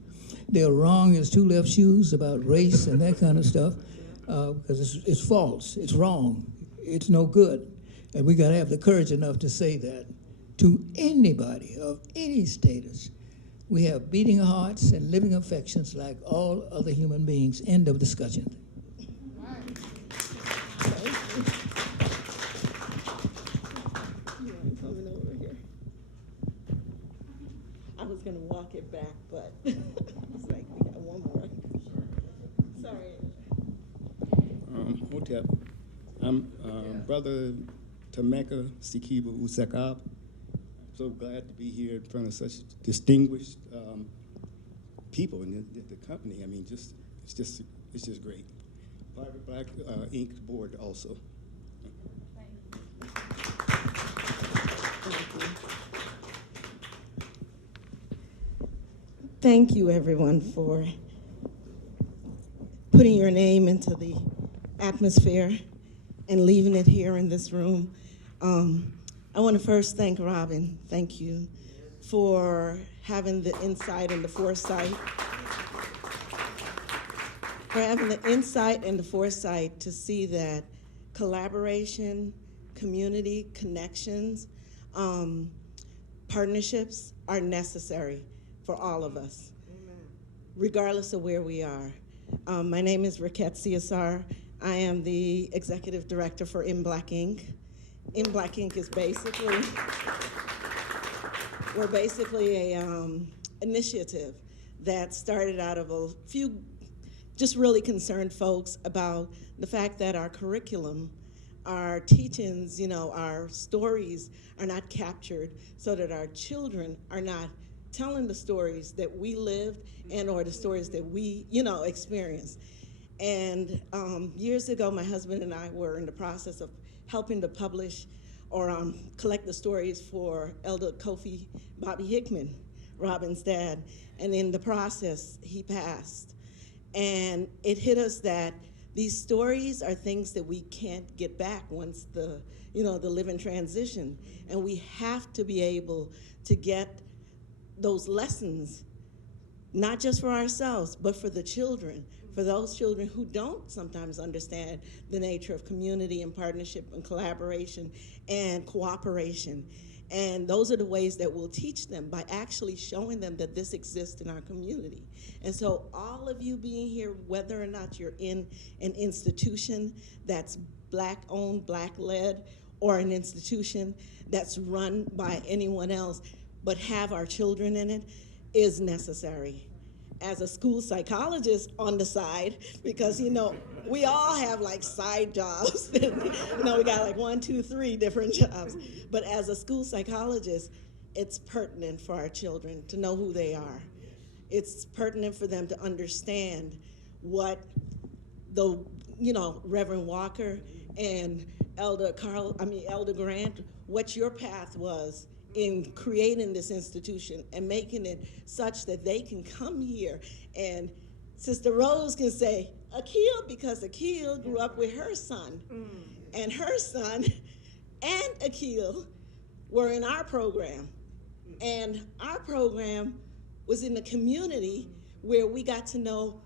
They're wrong as two left shoes about race and that kind of stuff, because it's false. It's wrong. It's no good. And we got to have the courage enough to say that to anybody of any status. We have beating hearts and living affections like all other human beings. End of discussion. I was going to walk it back, but it's like we got one more. Sorry. Hotep. I'm Brother Tameka Sikiba Usakab. I'm so glad to be here in front of such distinguished people in the company. I mean, it's just great. Private Black Inc. board also. Thank you, everyone, for putting your name into the atmosphere and leaving it here in this room. I want to first thank Robin. Thank you for having the insight and the foresight. To see that collaboration, community, connections, partnerships are necessary for all of us, regardless of where we are. My name is Raquette CSR. I am the executive director for In Black Inc. In Black Inc. is we're basically a initiative that started out of a few just really concerned folks about the fact that our curriculum, our teachings, our stories are not captured so that our children are not telling the stories that we lived and or the stories that we, experienced. And years ago, my husband and I were in the process of helping to publish or collect the stories for Elder Kofi Bobby Hickman, Robin's dad. And in the process, he passed. And it hit us that these stories are things that we can't get back once the living transition. And we have to be able to get those lessons, not just for ourselves, but for the children, for those children who don't sometimes understand the nature of community and partnership and collaboration and cooperation. And those are the ways that we'll teach them, by actually showing them that this exists in our community. And so all of you being here, whether or not you're in an institution that's Black-owned, Black-led, or an institution that's run by anyone else, but have our children in it, is necessary. As a school psychologist on the side, because we all have like side jobs. We got like 1, 2, 3 different jobs. But as a school psychologist, it's pertinent for our children to know who they are. It's pertinent for them to understand what the Reverend Walker and Elder Grant, what your path was in creating this institution and making it such that they can come here and Sister Rose can say, Akil, because Akil grew up with her son. And her son and Akil were in our program. And our program was in the community where we got to know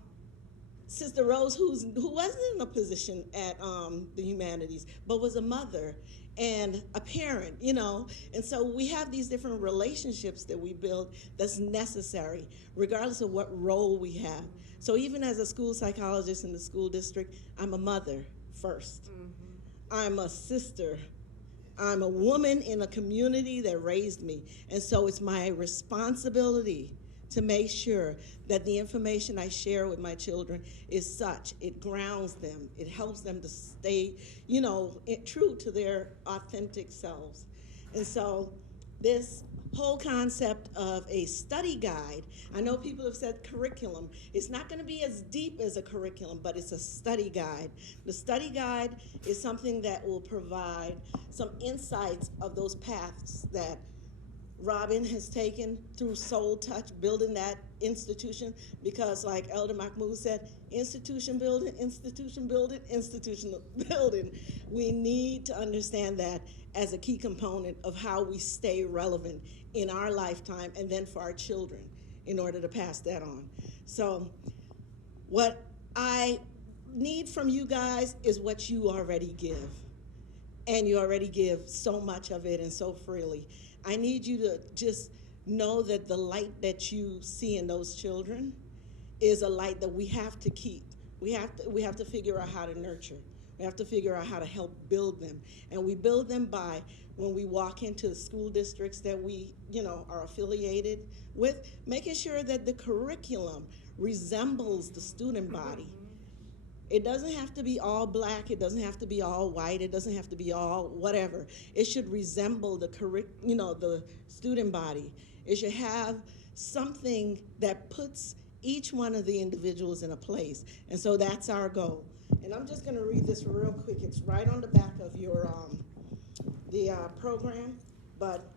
Sister Rose, who wasn't in a position at the humanities, but was a mother and a parent, And so we have these different relationships that we build that's necessary, regardless of what role we have. So even as a school psychologist in the school district, I'm a mother first. I'm a sister. I'm a woman in a community that raised me. And so it's my responsibility to make sure that the information I share with my children is such, it grounds them, it helps them to stay, true to their authentic selves. And so this whole concept of a study guide, I know people have said curriculum, it's not gonna be as deep as a curriculum, but it's a study guide. The study guide is something that will provide some insights of those paths that Robin has taken through SoulTouch, building that institution, because like Elder Mahmoud said, institution building, institution building, institutional building. We need to understand that as a key component of how we stay relevant in our lifetime and then for our children in order to pass that on. So what I need from you guys is what you already give. And you already give so much of it and so freely. I need you to just know that the light that you see in those children is a light that we have to keep. We have to figure out how to nurture. We have to figure out how to help build them. And we build them by, when we walk into the school districts that we, are affiliated with, making sure that the curriculum resembles the student body. It doesn't have to be all Black, it doesn't have to be all white, it doesn't have to be all whatever. It should resemble the student body. It should have something that puts each one of the individuals in a place. And so that's our goal. And I'm just gonna read this real quick. It's right on the back of your program, but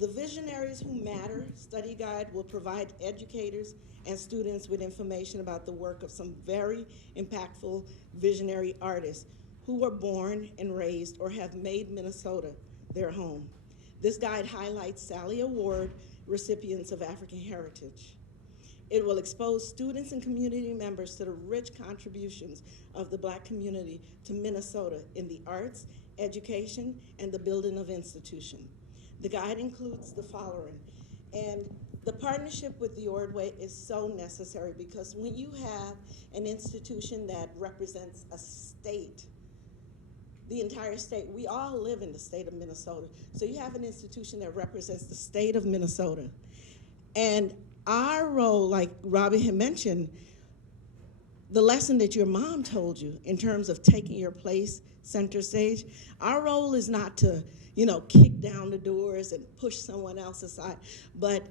the Visionaries Who Matter study guide will provide educators and students with information about the work of some very impactful visionary artists who were born and raised or have made Minnesota their home. This guide highlights Sally Award recipients of African heritage. It will expose students and community members to the rich contributions of the Black community to Minnesota in the arts, education, and the building of institutions. The guide includes the following, and the partnership with the Ordway is so necessary because when you have an institution that represents a state, the entire state, we all live in the state of Minnesota, so you have an institution that represents the state of Minnesota. And our role, like Robin had mentioned, the lesson that your mom told you in terms of taking your place center stage, our role is not to, kick down the doors and push someone else aside, but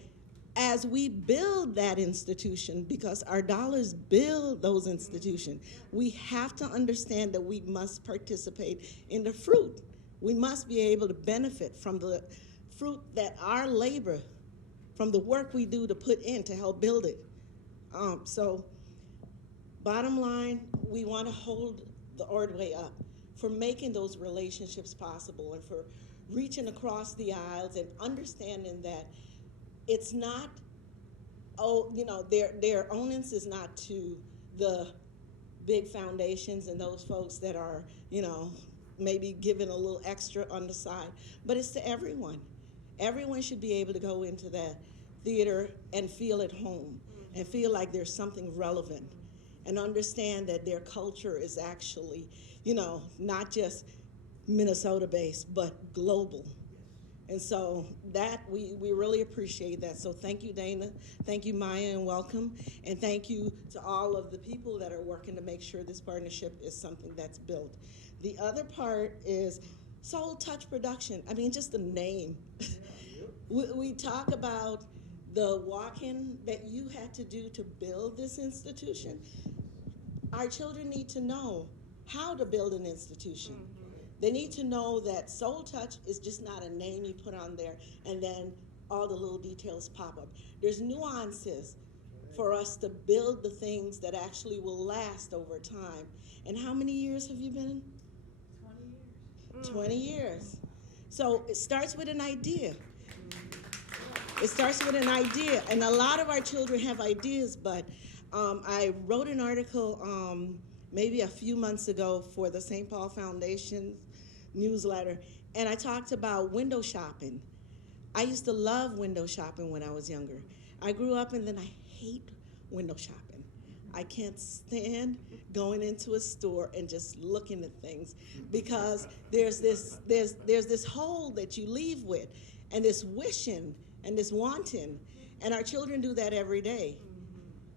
as we build that institution, because our dollars build those institutions, we have to understand that we must participate in the fruit. We must be able to benefit from the fruit that our labor, from the work we do to put in to help build it. So bottom line, we want to hold the Ordway up for making those relationships possible and for reaching across the aisles and understanding that it's not, their onus is not to the big foundations and those folks that are, maybe giving a little extra on the side, but it's to everyone. Everyone should be able to go into that theater and feel at home and feel like there's something relevant and understand that their culture is actually, not just Minnesota-based, but global. And so that, we really appreciate that. So thank you, Dana. Thank you, Maya, and welcome. And thank you to all of the people that are working to make sure this partnership is something that's built. The other part is SoulTouch Production. I mean, just the name. We talk about the walk-in that you had to do to build this institution. Our children need to know how to build an institution. They need to know that SoulTouch is just not a name you put on there and then all the little details pop up. There's nuances for us to build the things that actually will last over time. And how many years have you been in? 20 years. 20 years. So it starts with an idea. It starts with an idea. And a lot of our children have ideas, but I wrote an article maybe a few months ago for the St. Paul Foundation newsletter, and I talked about window shopping. I used to love window shopping when I was younger. I grew up and then I hate window shopping. I can't stand going into a store and just looking at things because there's this hole that you leave with and this wishing and this wanting, and our children do that every day.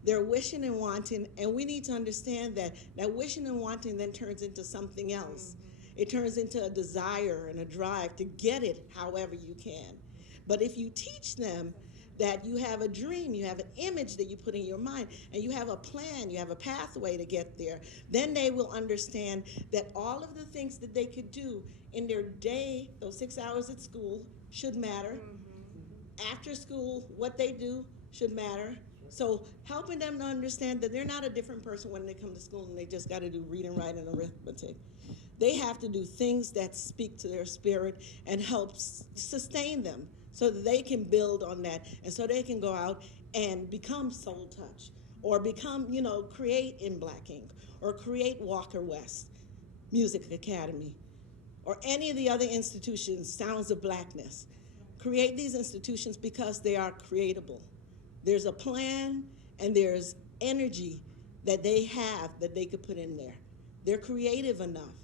They're wishing and wanting, and we need to understand that wishing and wanting then turns into something else. It turns into a desire and a drive to get it however you can. But if you teach them that you have a dream, you have an image that you put in your mind, and you have a plan, you have a pathway to get there, then they will understand that all of the things that they could do in their day, those 6 hours at school, should matter. After school, what they do should matter. So helping them to understand that they're not a different person when they come to school and they just got to do reading, writing, and arithmetic. They have to do things that speak to their spirit and help sustain them so that they can build on that and so they can go out and become SoulTouch or become, create in Black Ink or create Walker West Music Academy or any of the other institutions, Sounds of Blackness. Create these institutions because they are creatable. There's a plan and there's energy that they have that they could put in there. They're creative enough.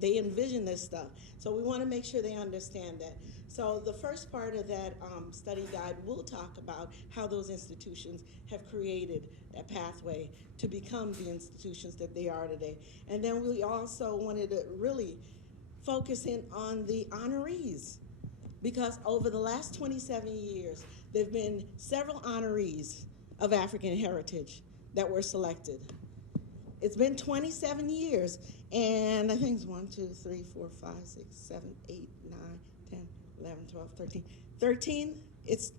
They envision this stuff. So we want to make sure they understand that. So the first part of that study guide will talk about how those institutions have created that pathway to become the institutions that they are today. And then we also wanted to really focus in on the honorees, because over the last 27 years, there have been several honorees of African heritage that were selected. It's been 27 years, and I think it's 1, 2, 3, 4, 5, 6, 7, 8, 9, 10, 11, 12, 13. 13,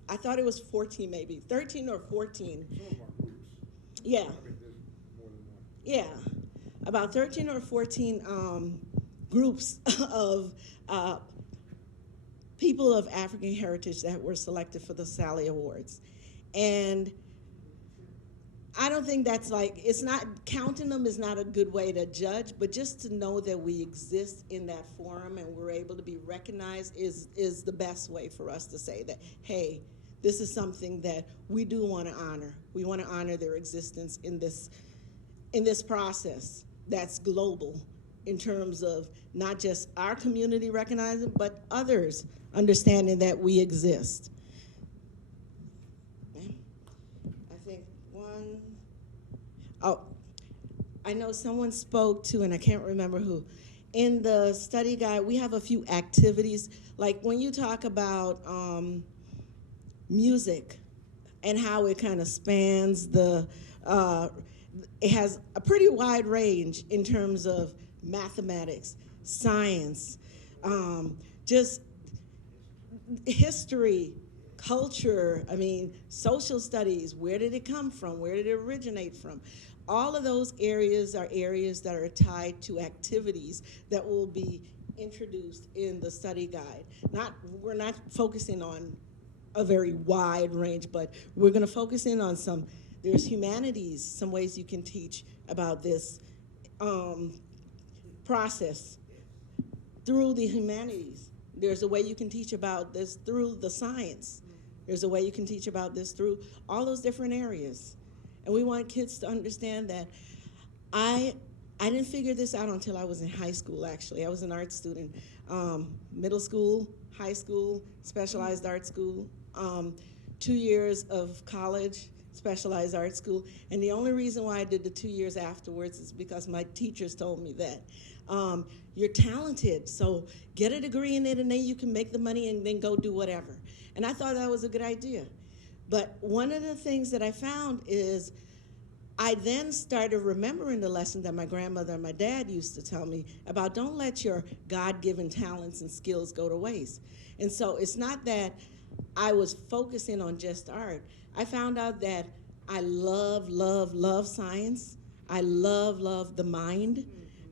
I thought it was 14 maybe, 13 or 14. Yeah. Yeah, about 13 or 14 groups of people of African heritage that were selected for the Sally Awards. And I don't think that's it's not, counting them is not a good way to judge, but just to know that we exist in that forum and we're able to be recognized is the best way for us to say that, hey, this is something that we do want to honor. We want to honor their existence in this process that's global in terms of not just our community recognizing, but others understanding that we exist. I think I know someone spoke to, and I can't remember who, in the study guide, we have a few activities, like when you talk about music, and how it kind of spans it has a pretty wide range in terms of mathematics, science, just history, culture, social studies. Where did it come from? Where did it originate from? All of those areas are areas that are tied to activities that will be introduced in the study guide. We're not focusing on a very wide range, but we're going to focus in on there's humanities, some ways you can teach about this process through the humanities. There's a way you can teach about this through the science. There's a way you can teach about this through all those different areas. And we want kids to understand that I didn't figure this out until I was in high school, actually. I was an art student, middle school, high school, specialized art school, 2 years of college, specialized art school. And the only reason why I did the 2 years afterwards is because my teachers told me that. You're talented, so get a degree in it and then you can make the money and then go do whatever. And I thought that was a good idea. But one of the things that I found is I then started remembering the lesson that my grandmother and my dad used to tell me about don't let your God-given talents and skills go to waste. And so it's not that I was focusing on just art. I found out that I love, love, love science. I love, love the mind.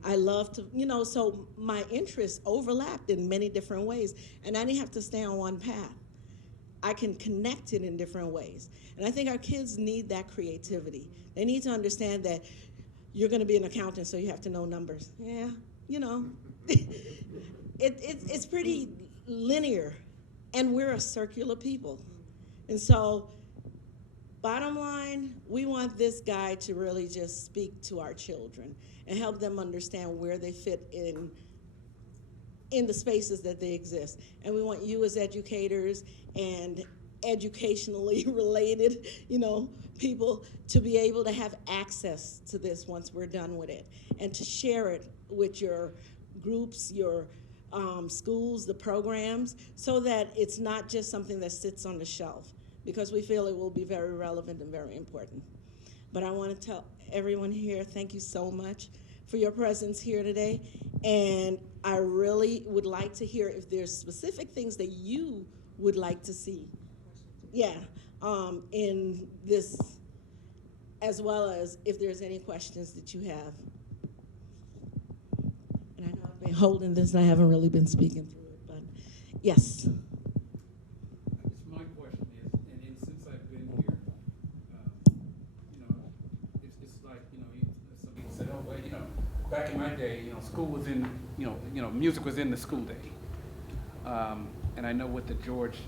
I love to, so my interests overlapped in many different ways, and I didn't have to stay on one path. I can connect it in different ways. And I think our kids need that creativity. They need to understand that you're going to be an accountant, so you have to know numbers. Yeah, it's pretty linear, and we're a circular people. And so, bottom line, we want this guide to really just speak to our children and help them understand where they fit in the spaces that they exist. And we want you as educators and educationally related, people to be able to have access to this once we're done with it and to share it with your groups, your schools, the programs, so that it's not just something that sits on the shelf, because we feel it will be very relevant and very important. But I want to tell everyone here, thank you so much for your presence here today. And I really would like to hear if there's specific things that you would like to see. Yeah, in this, as well as if there's any questions that you have. And I know I've been holding this and I haven't really been speaking through it, but yes. My question is, and since I've been here, it's like, somebody said, oh, well, back in my day, school was in, music was in the school day. And I know with the George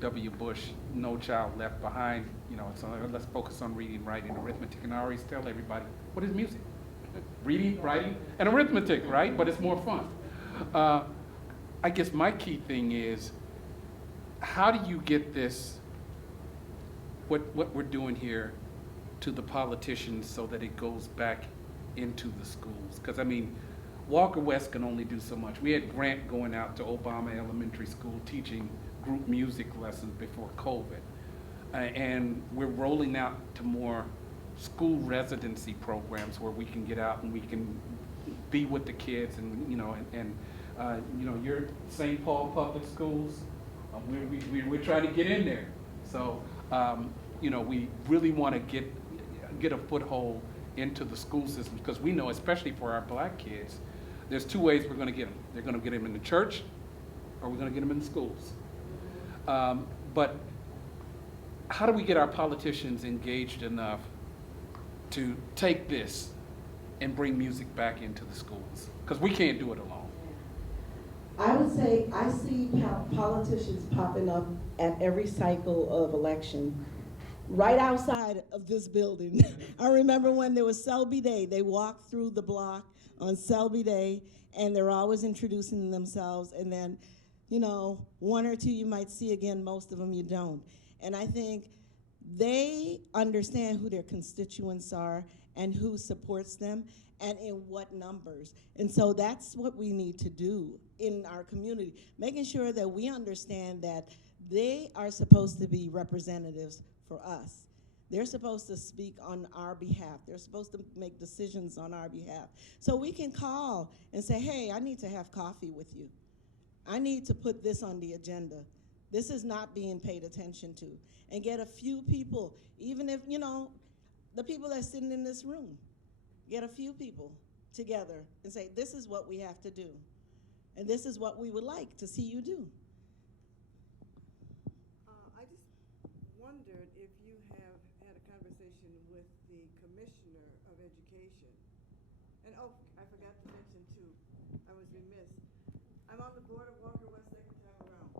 W. Bush, No Child Left Behind, so let's focus on reading, writing, arithmetic, and I always tell everybody, what is music? Reading, writing, and arithmetic, right? But it's more fun. I guess my key thing is, how do you get this, what we're doing here, to the politicians so that it goes back into the schools? Because, Walker West can only do so much. We had Grant going out to Obama Elementary School teaching group music lessons before COVID. And we're rolling out to more school residency programs where we can get out and we can be with the kids and, your St. Paul Public Schools, we're trying to get in there. So, we really want to get a foothold into the school system, because we know, especially for our black kids, there's two ways we're going to get them. They're going to get them in the church, or we're going to get them in the schools. But how do we get our politicians engaged enough to take this and bring music back into the schools? Because we can't do it alone. I would say I see politicians popping up at every cycle of election right outside of this building. I remember when there was Selby Day, they walked through the block on Selby Day, and they're always introducing themselves, and then, one or two you might see again, most of them you don't. And I think they understand who their constituents are and who supports them, and in what numbers. And so that's what we need to do in our community, making sure that we understand that they are supposed to be representatives for us. They're supposed to speak on our behalf. They're supposed to make decisions on our behalf. So we can call and say, hey, I need to have coffee with you. I need to put this on the agenda. This is not being paid attention to. And get a few people, even if, the people that are sitting in this room, get a few people together and say, this is what we have to do. And this is what we would like to see you do. I just wondered if you have had a conversation with the Commissioner of Education. And oh, I forgot to mention too, I was remiss. I'm on the board of Walker West second time around.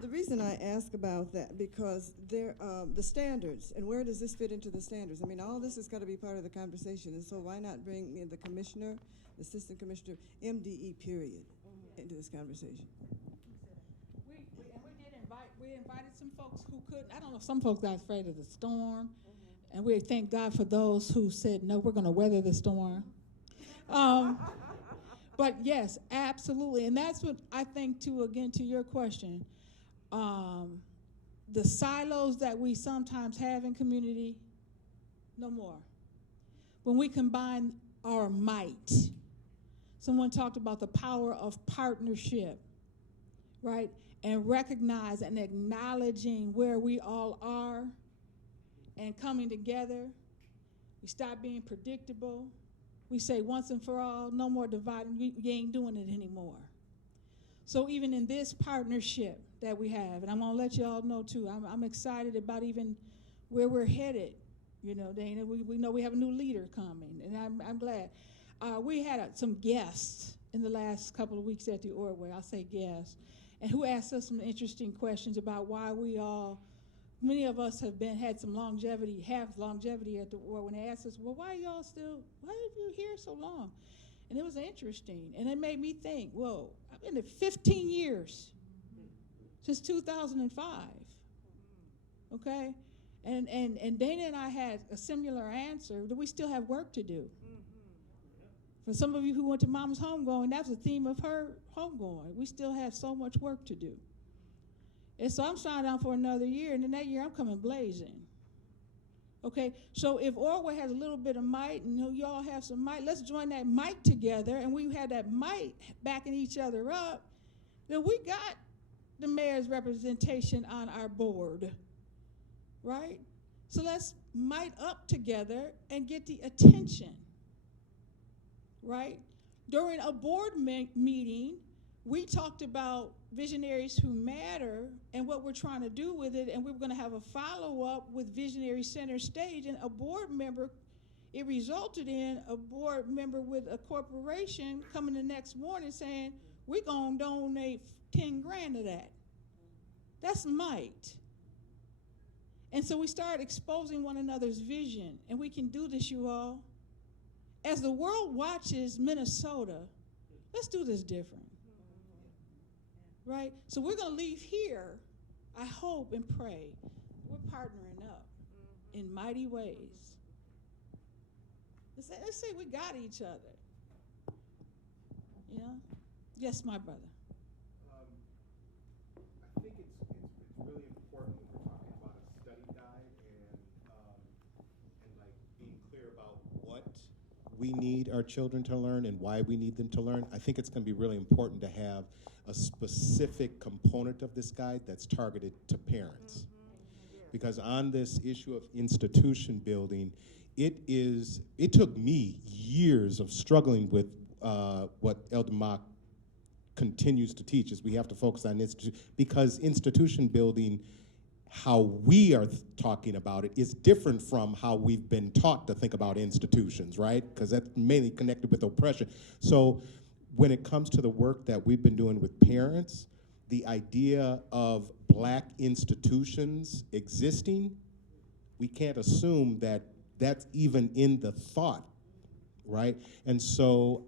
The reason I ask about that, because the standards, and where does this fit into the standards? I mean, all this has got to be part of the conversation, and so why not bring in the commissioner, the assistant commissioner, MDE period, into this conversation? We invited some folks who couldn't. I don't know, some folks got afraid of the storm, and we thank God for those who said, no, we're going to weather the storm. But yes, absolutely, and that's what I think, too, again, to your question, the silos that we sometimes have in community, no more. When we combine our might, someone talked about the power of partnership, right? And recognize and acknowledging where we all are and coming together. We stop being predictable. We say once and for all, no more dividing, we ain't doing it anymore. So even in this partnership that we have, and I'm gonna let you all know too, I'm excited about even where we're headed. Dana, we know we have a new leader coming, and I'm glad. We had some guests in the last couple of weeks at the Ordway, I'll say guests, and who asked us some interesting questions about why many of us have had some longevity at the Ordway. When they asked us, well, why have you here so long? And it was interesting, and it made me think, whoa, I've been there 15 years, since 2005, okay? And Dana and I had a similar answer, that we still have work to do. For some of you who went to Mama's homegoing, that's the theme of her homegoing. We still have so much work to do. And so I'm signing on for another year, and then that year I'm coming blazing. Okay, so if Ordway has a little bit of might, and you all have some might, let's join that might together, and we have that might backing each other up, then we got the mayor's representation on our board, right? So let's might up together and get the attention, right? During a board meeting, we talked about Visionaries Who Matter and what we're trying to do with it, and we were going to have a follow-up with Visionaries Center Stage, and a board member, it resulted in a board member with a corporation coming the next morning saying, we're going to donate 10 grand to that. That's might. And so we started exposing one another's vision, and we can do this, you all. As the world watches Minnesota, let's do this different. Right? So we're going to leave here, I hope and pray, we're partnering up in mighty ways. Let's say we got each other. Yes, my brother. I think it's really important when we're talking about a study guide and like being clear about what we need our children to learn and why we need them to learn. I think it's going to be really important to have a specific component of this guide that's targeted to parents. Because on this issue of institution building, it took me years of struggling with what Elder Mock continues to teach, is we have to focus on institution, because institution building, how we are talking about it, is different from how we've been taught to think about institutions, right? Because that's mainly connected with oppression. So when it comes to the work that we've been doing with parents, the idea of Black institutions existing, we can't assume that that's even in the thought, right? And so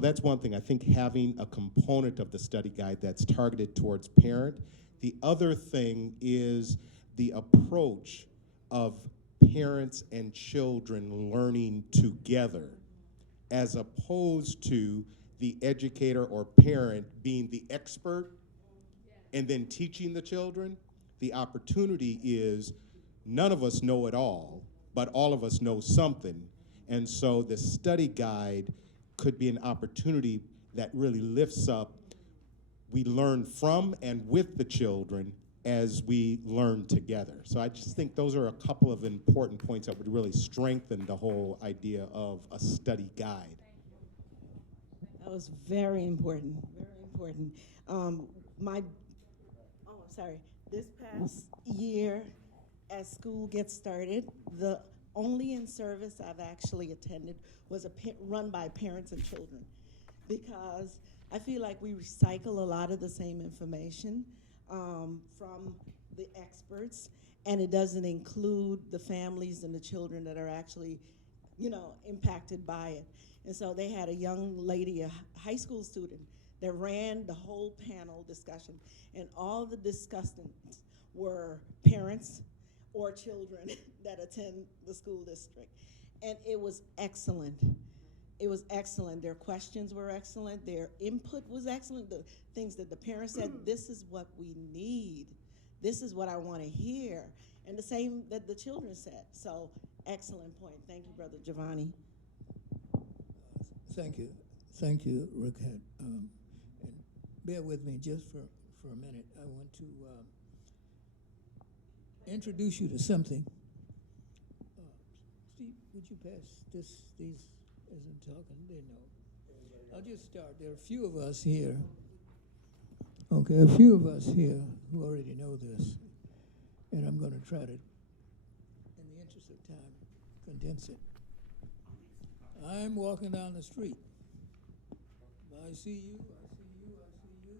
that's one thing. I think having a component of the study guide that's targeted towards parent. The other thing is the approach of parents and children learning together, as opposed to the educator or parent being the expert and then teaching the children. The opportunity is none of us know it all, but all of us know something. And so the study guide could be an opportunity that really lifts up. We learn from and with the children as we learn together. So I just think those are a couple of important points that would really strengthen the whole idea of a study guide. That was very important, very important. This past year, as school gets started, the only in-service I've actually attended was run by parents and children, because I feel like we recycle a lot of the same information from the experts, and it doesn't include the families and the children that are actually, impacted by it. And so they had a young lady, a high school student, that ran the whole panel discussion, and all the discussants were parents or children that attend the school district. And it was excellent. It was excellent. Their questions were excellent. Their input was excellent. The things that the parents said, this is what we need. This is what I want to hear. And the same that the children said. So, excellent point. Thank you, Brother Giovanni. Thank you. Thank you, Raquel. And bear with me just for a minute. I want to introduce you to something. Steve, would you pass these as I'm talking? They know. I'll just start. There are a few of us here. Okay, a few of us here who already know this. And I'm going to try to, in the interest of time, condense it. I'm walking down the street. I see you, I see you, I see you.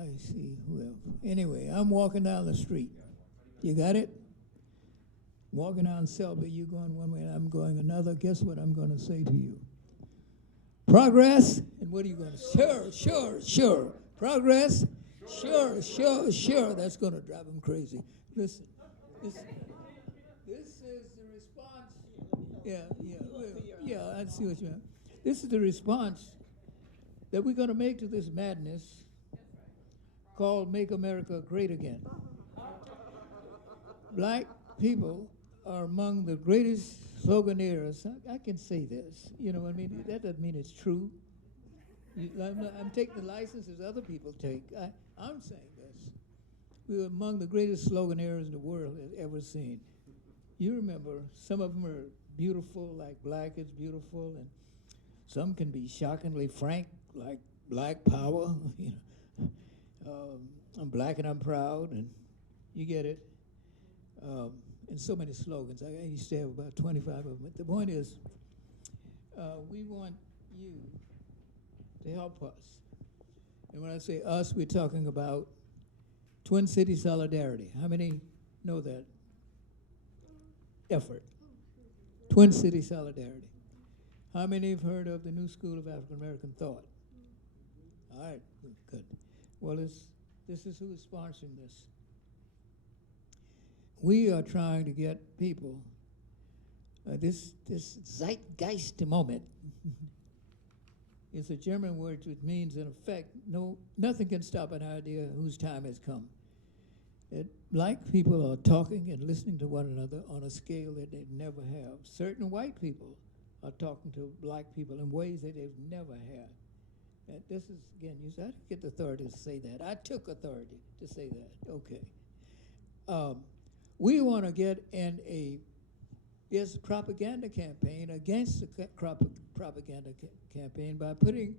I see whoever. Anyway, I'm walking down the street. You got it? Walking down Selby, you going one way and I'm going another. Guess what I'm going to say to you? Progress? And what are you going to say? Sure. Progress? Sure. That's going to drive them crazy. Listen. This is the response. Yeah, I see what you mean. This is the response that we're going to make to this madness called Make America Great Again. Black people are among the greatest sloganeers. I can say this, you know what I mean? That doesn't mean it's true. I'm taking the licenses other people take. I'm saying this. We're among the greatest sloganeers the world has ever seen. You remember, some of them are beautiful, like black is beautiful, and some can be shockingly frank, like Black Power. I'm black and I'm proud, and you get it. And so many slogans. I used to have about 25 of them. But the point is, we want you to help us. And when I say us, we're talking about Twin City Solidarity. How many know that effort? Twin City Solidarity. How many have heard of the New School of African American Thought? All right, good. Well, this is who is sponsoring this. We are trying to get people, this zeitgeist moment. It's a German word which means, in effect, nothing can stop an idea whose time has come. That black people are talking and listening to one another on a scale that they never have. Certain white people are talking to black people in ways that they've never had. And this is, again, you said, I didn't get the authority to say that. I took authority to say that. Okay. We want to get in this propaganda campaign against the propaganda campaign by putting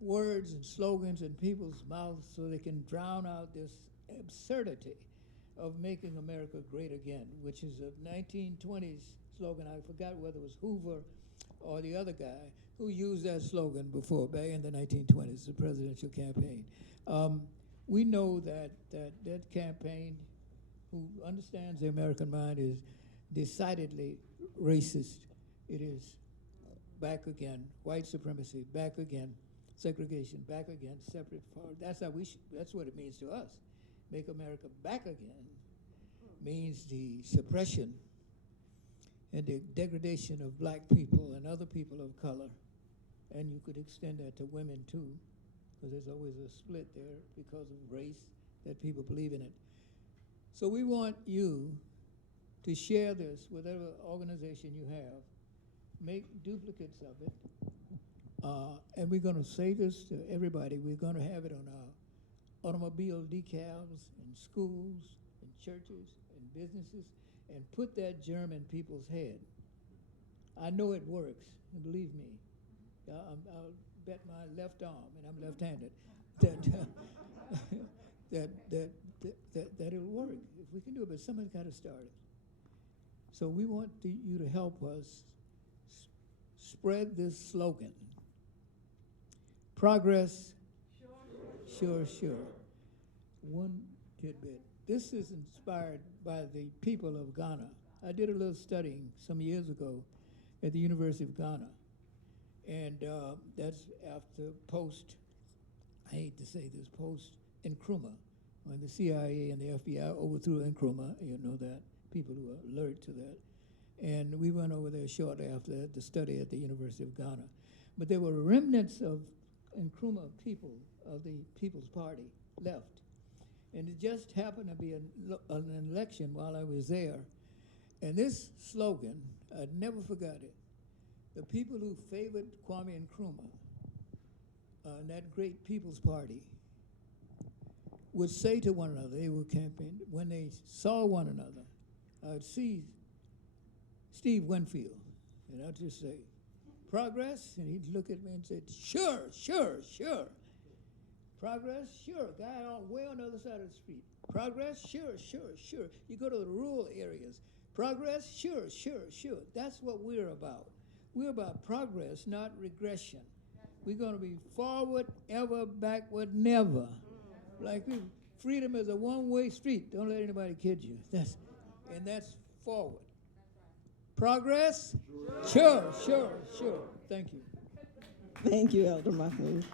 words and slogans in people's mouths so they can drown out this absurdity of making America great again, which is a 1920s slogan. I forgot whether it was Hoover or the other guy who used that slogan before, back in the 1920s, the presidential campaign. We know that campaign, who understands the American mind, is decidedly racist. It is back again. White supremacy, back again. Segregation, back again. Separate power. That's what it means to us. Make America back again. means the suppression and the degradation of black people and other people of color. And you could extend that to women too, because there's always a split there because of race, that people believe in it. So we want you to share this with whatever organization you have, make duplicates of it, and we're going to say this to everybody. We're going to have it on our automobile decals in schools, in churches, in businesses, and put that germ in people's head. I know it works, and believe me. I'll bet my left arm, and I'm left-handed, that it'll work. If we can do it, but someone's got to start it. So we want you to help us spread this slogan. Progress, sure. One tidbit. This is inspired by the people of Ghana. I did a little studying some years ago at the University of Ghana. And that's after I hate to say this, post-Nkrumah, when the CIA and the FBI overthrew Nkrumah. You know that, people who are alert to that. And we went over there shortly after that to study at the University of Ghana. But there were remnants of Nkrumah people, of the People's Party, left. And it just happened to be an election while I was there. And this slogan, I'd never forgot it. The people who favored Kwame Nkrumah and that great People's Party would say to one another, they were campaigning, when they saw one another, I'd see Steve Winfield, and I'd just say, progress? And he'd look at me and say, sure. Progress? Sure. Guy way on the other side of the street. Progress? Sure. You go to the rural areas. Progress? Sure. That's what we're about. We're about progress, not regression. We're going to be forward, ever, backward, never. Like freedom is a one-way street. Don't let anybody kid you. That's forward. Progress? Sure. Thank you. Thank you, Elder Mahmoud.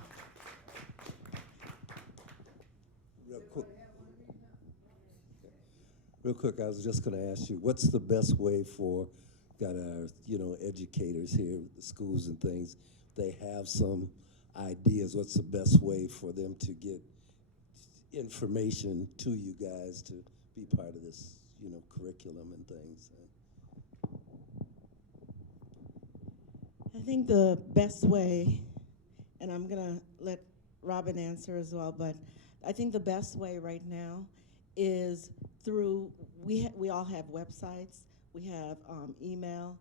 Real quick, I was just going to ask you, what's the best way for, got our, educators here, the schools and things, they have some ideas, what's the best way for them to get information to you guys to be part of this, curriculum and things? I think the best way, and I'm going to let Robin answer as well, but I think the best way right now is through, we all have websites, we have email.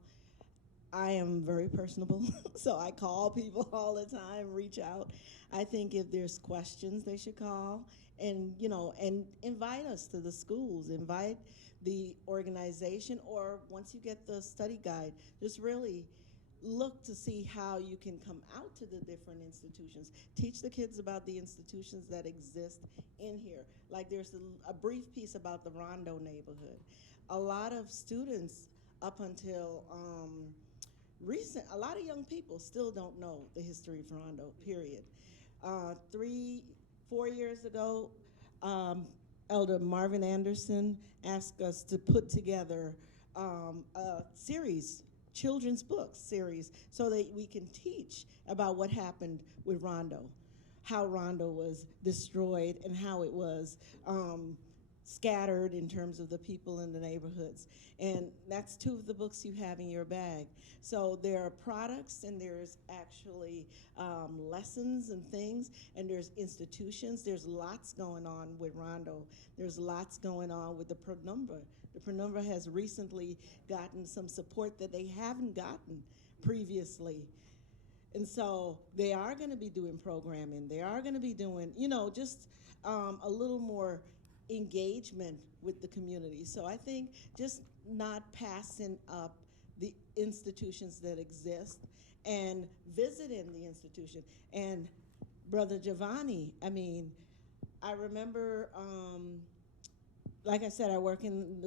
I am very personable, so I call people all the time, reach out. I think if there's questions, they should call and, and invite us to the schools, invite the organization, or once you get the study guide, just really look to see how you can come out to the different institutions. Teach the kids about the institutions that exist in here. Like there's a brief piece about the Rondo neighborhood. A lot of students up until a lot of young people still don't know the history of Rondo, period. 3-4 years ago, Elder Marvin Anderson asked us to put together a series, children's books series, so that we can teach about what happened with Rondo, how Rondo was destroyed and how it was scattered in terms of the people in the neighborhoods. And that's 2 of the books you have in your bag. So there are products and there's actually lessons and things, and there's institutions. There's lots going on with Rondo. There's lots going on with the Penumbra. The Penumbra has recently gotten some support that they haven't gotten previously. And so they are going to be doing programming. They are going to be doing, just a little more engagement with the community. So I think just not passing up the institutions that exist and visiting the institution. And Brother Giovanni, I remember, like I said, I work in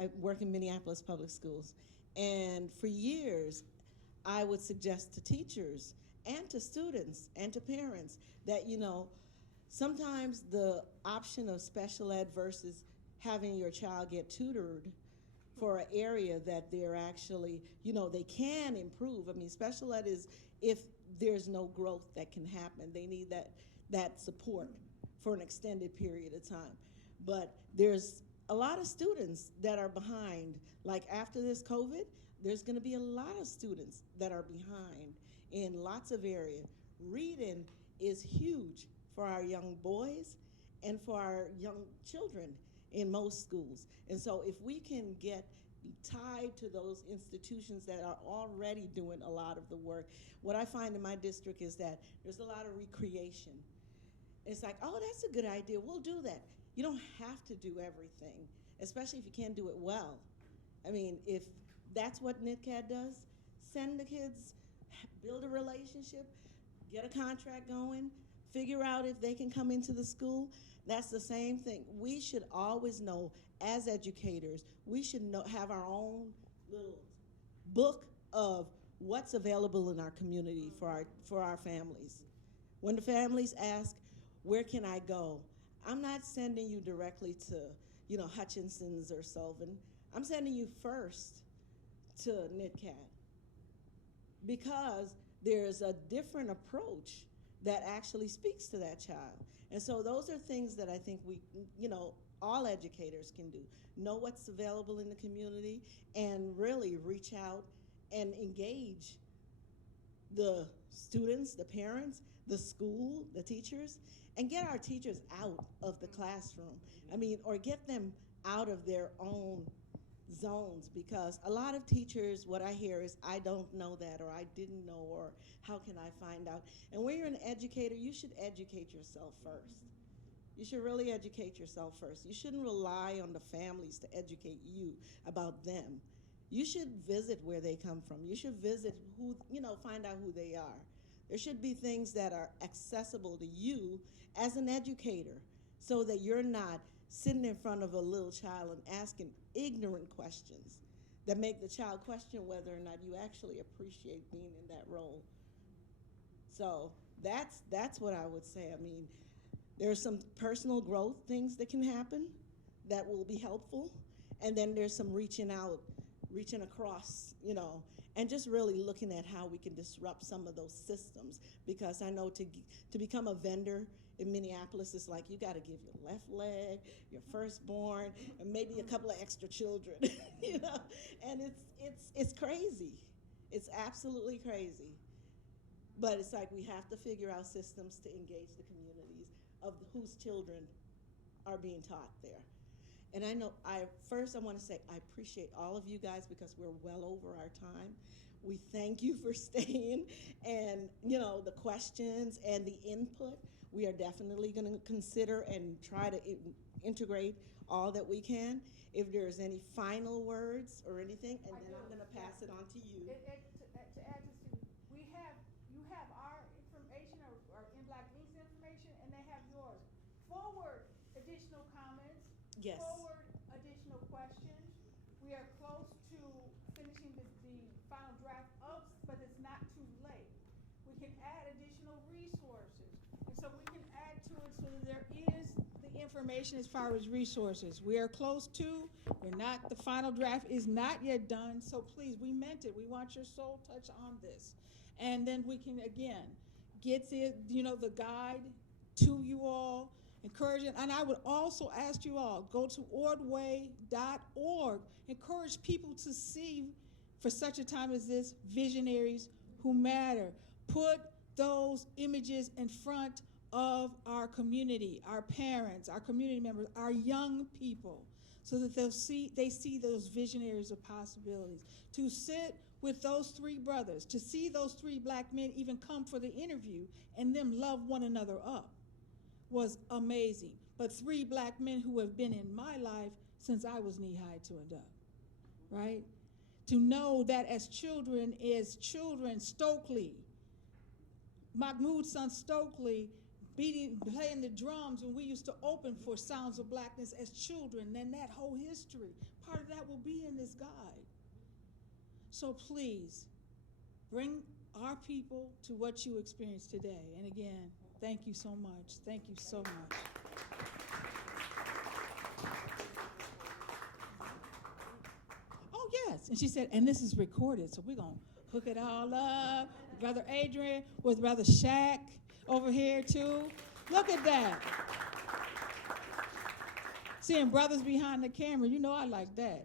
I work in Minneapolis Public Schools. And for years, I would suggest to teachers and to students and to parents that, sometimes the option of special ed versus having your child get tutored for an area that they're actually, they can improve. I mean, special ed is if there's no growth that can happen. They need that support for an extended period of time. But there's a lot of students that are behind. Like after this COVID, there's gonna be a lot of students that are behind in lots of areas. Reading is huge for our young boys and for our young children in most schools. And so if we can be tied to those institutions that are already doing a lot of the work, what I find in my district is that there's a lot of recreation. It's like, oh, that's a good idea, we'll do that. You don't have to do everything, especially if you can't do it well. I mean, if that's what NITCAD does, send the kids, build a relationship, get a contract going, figure out if they can come into the school. That's the same thing. We should always know, as educators, we should have our own little book of what's available in our community for our families. When the families ask, where can I go? I'm not sending you directly to, Hutchinson's or Sullivan. I'm sending you first to NITCAD, because there's a different approach that actually speaks to that child. And so those are things that I think we, all educators can do. Know what's available in the community and really reach out and engage the students, the parents, the school, the teachers, and get our teachers out of the classroom. I mean, or get them out of their own zones, because a lot of teachers, what I hear is, I don't know that, or I didn't know, or how can I find out? And when you're an educator, you should educate yourself first. You should really educate yourself first. You shouldn't rely on the families to educate you about them. You should visit where they come from. You should visit find out who they are. There should be things that are accessible to you as an educator, so that you're not sitting in front of a little child and asking ignorant questions that make the child question whether or not you actually appreciate being in that role. So that's what I would say. I mean, there's some personal growth things that can happen that will be helpful, and then there's some reaching across, and just really looking at how we can disrupt some of those systems. Because I know to become a vendor in Minneapolis, it's like you got to give your left leg, your firstborn, and maybe a couple of extra children, and it's crazy. It's absolutely crazy. But it's like we have to figure out systems to engage the communities of whose children are being taught there. And I know, I want to say I appreciate all of you guys, because we're well over our time. We thank you for staying, and the questions and the input. We are definitely going to consider and try to integrate all that we can. If there's any final words or anything, and then I'm going to pass it on to you. To add to, you have our information, or in Black Ink's information, and they have yours. Forward additional comments. Yes. Forward additional questions. We are close to finishing the final draft up, but it's not too late. We can add additional resources. And so we can add to it so that there is the information as far as resources. We are close to, the final draft is not yet done, so please, we meant it. We want your SoulTouch on this. And then we can, again, get the guide to you all, encouraging, and I would also ask you all, go to ordway.org. Encourage people to see, for such a time as this, Visionaries Who Matter. Put those images in front of our community, our parents, our community members, our young people, so that they see those visionaries of possibilities. To sit with those three brothers, to see those three Black men even come for the interview and them love one another up, was amazing. But three Black men who have been in my life since I was knee-high to and up, right? To know that as children, Stokely, Mahmoud's son Stokely, playing the drums when we used to open for Sounds of Blackness as children, and that whole history, part of that will be in this guide. So please, bring our people to what you experienced today. And again, thank you so much. Thank you so much. Yes. And she said, and this is recorded, so we're going to hook it all up. Brother Adrian with Brother Shaq over here, too. Look at that. Seeing brothers behind the camera, you know I like that.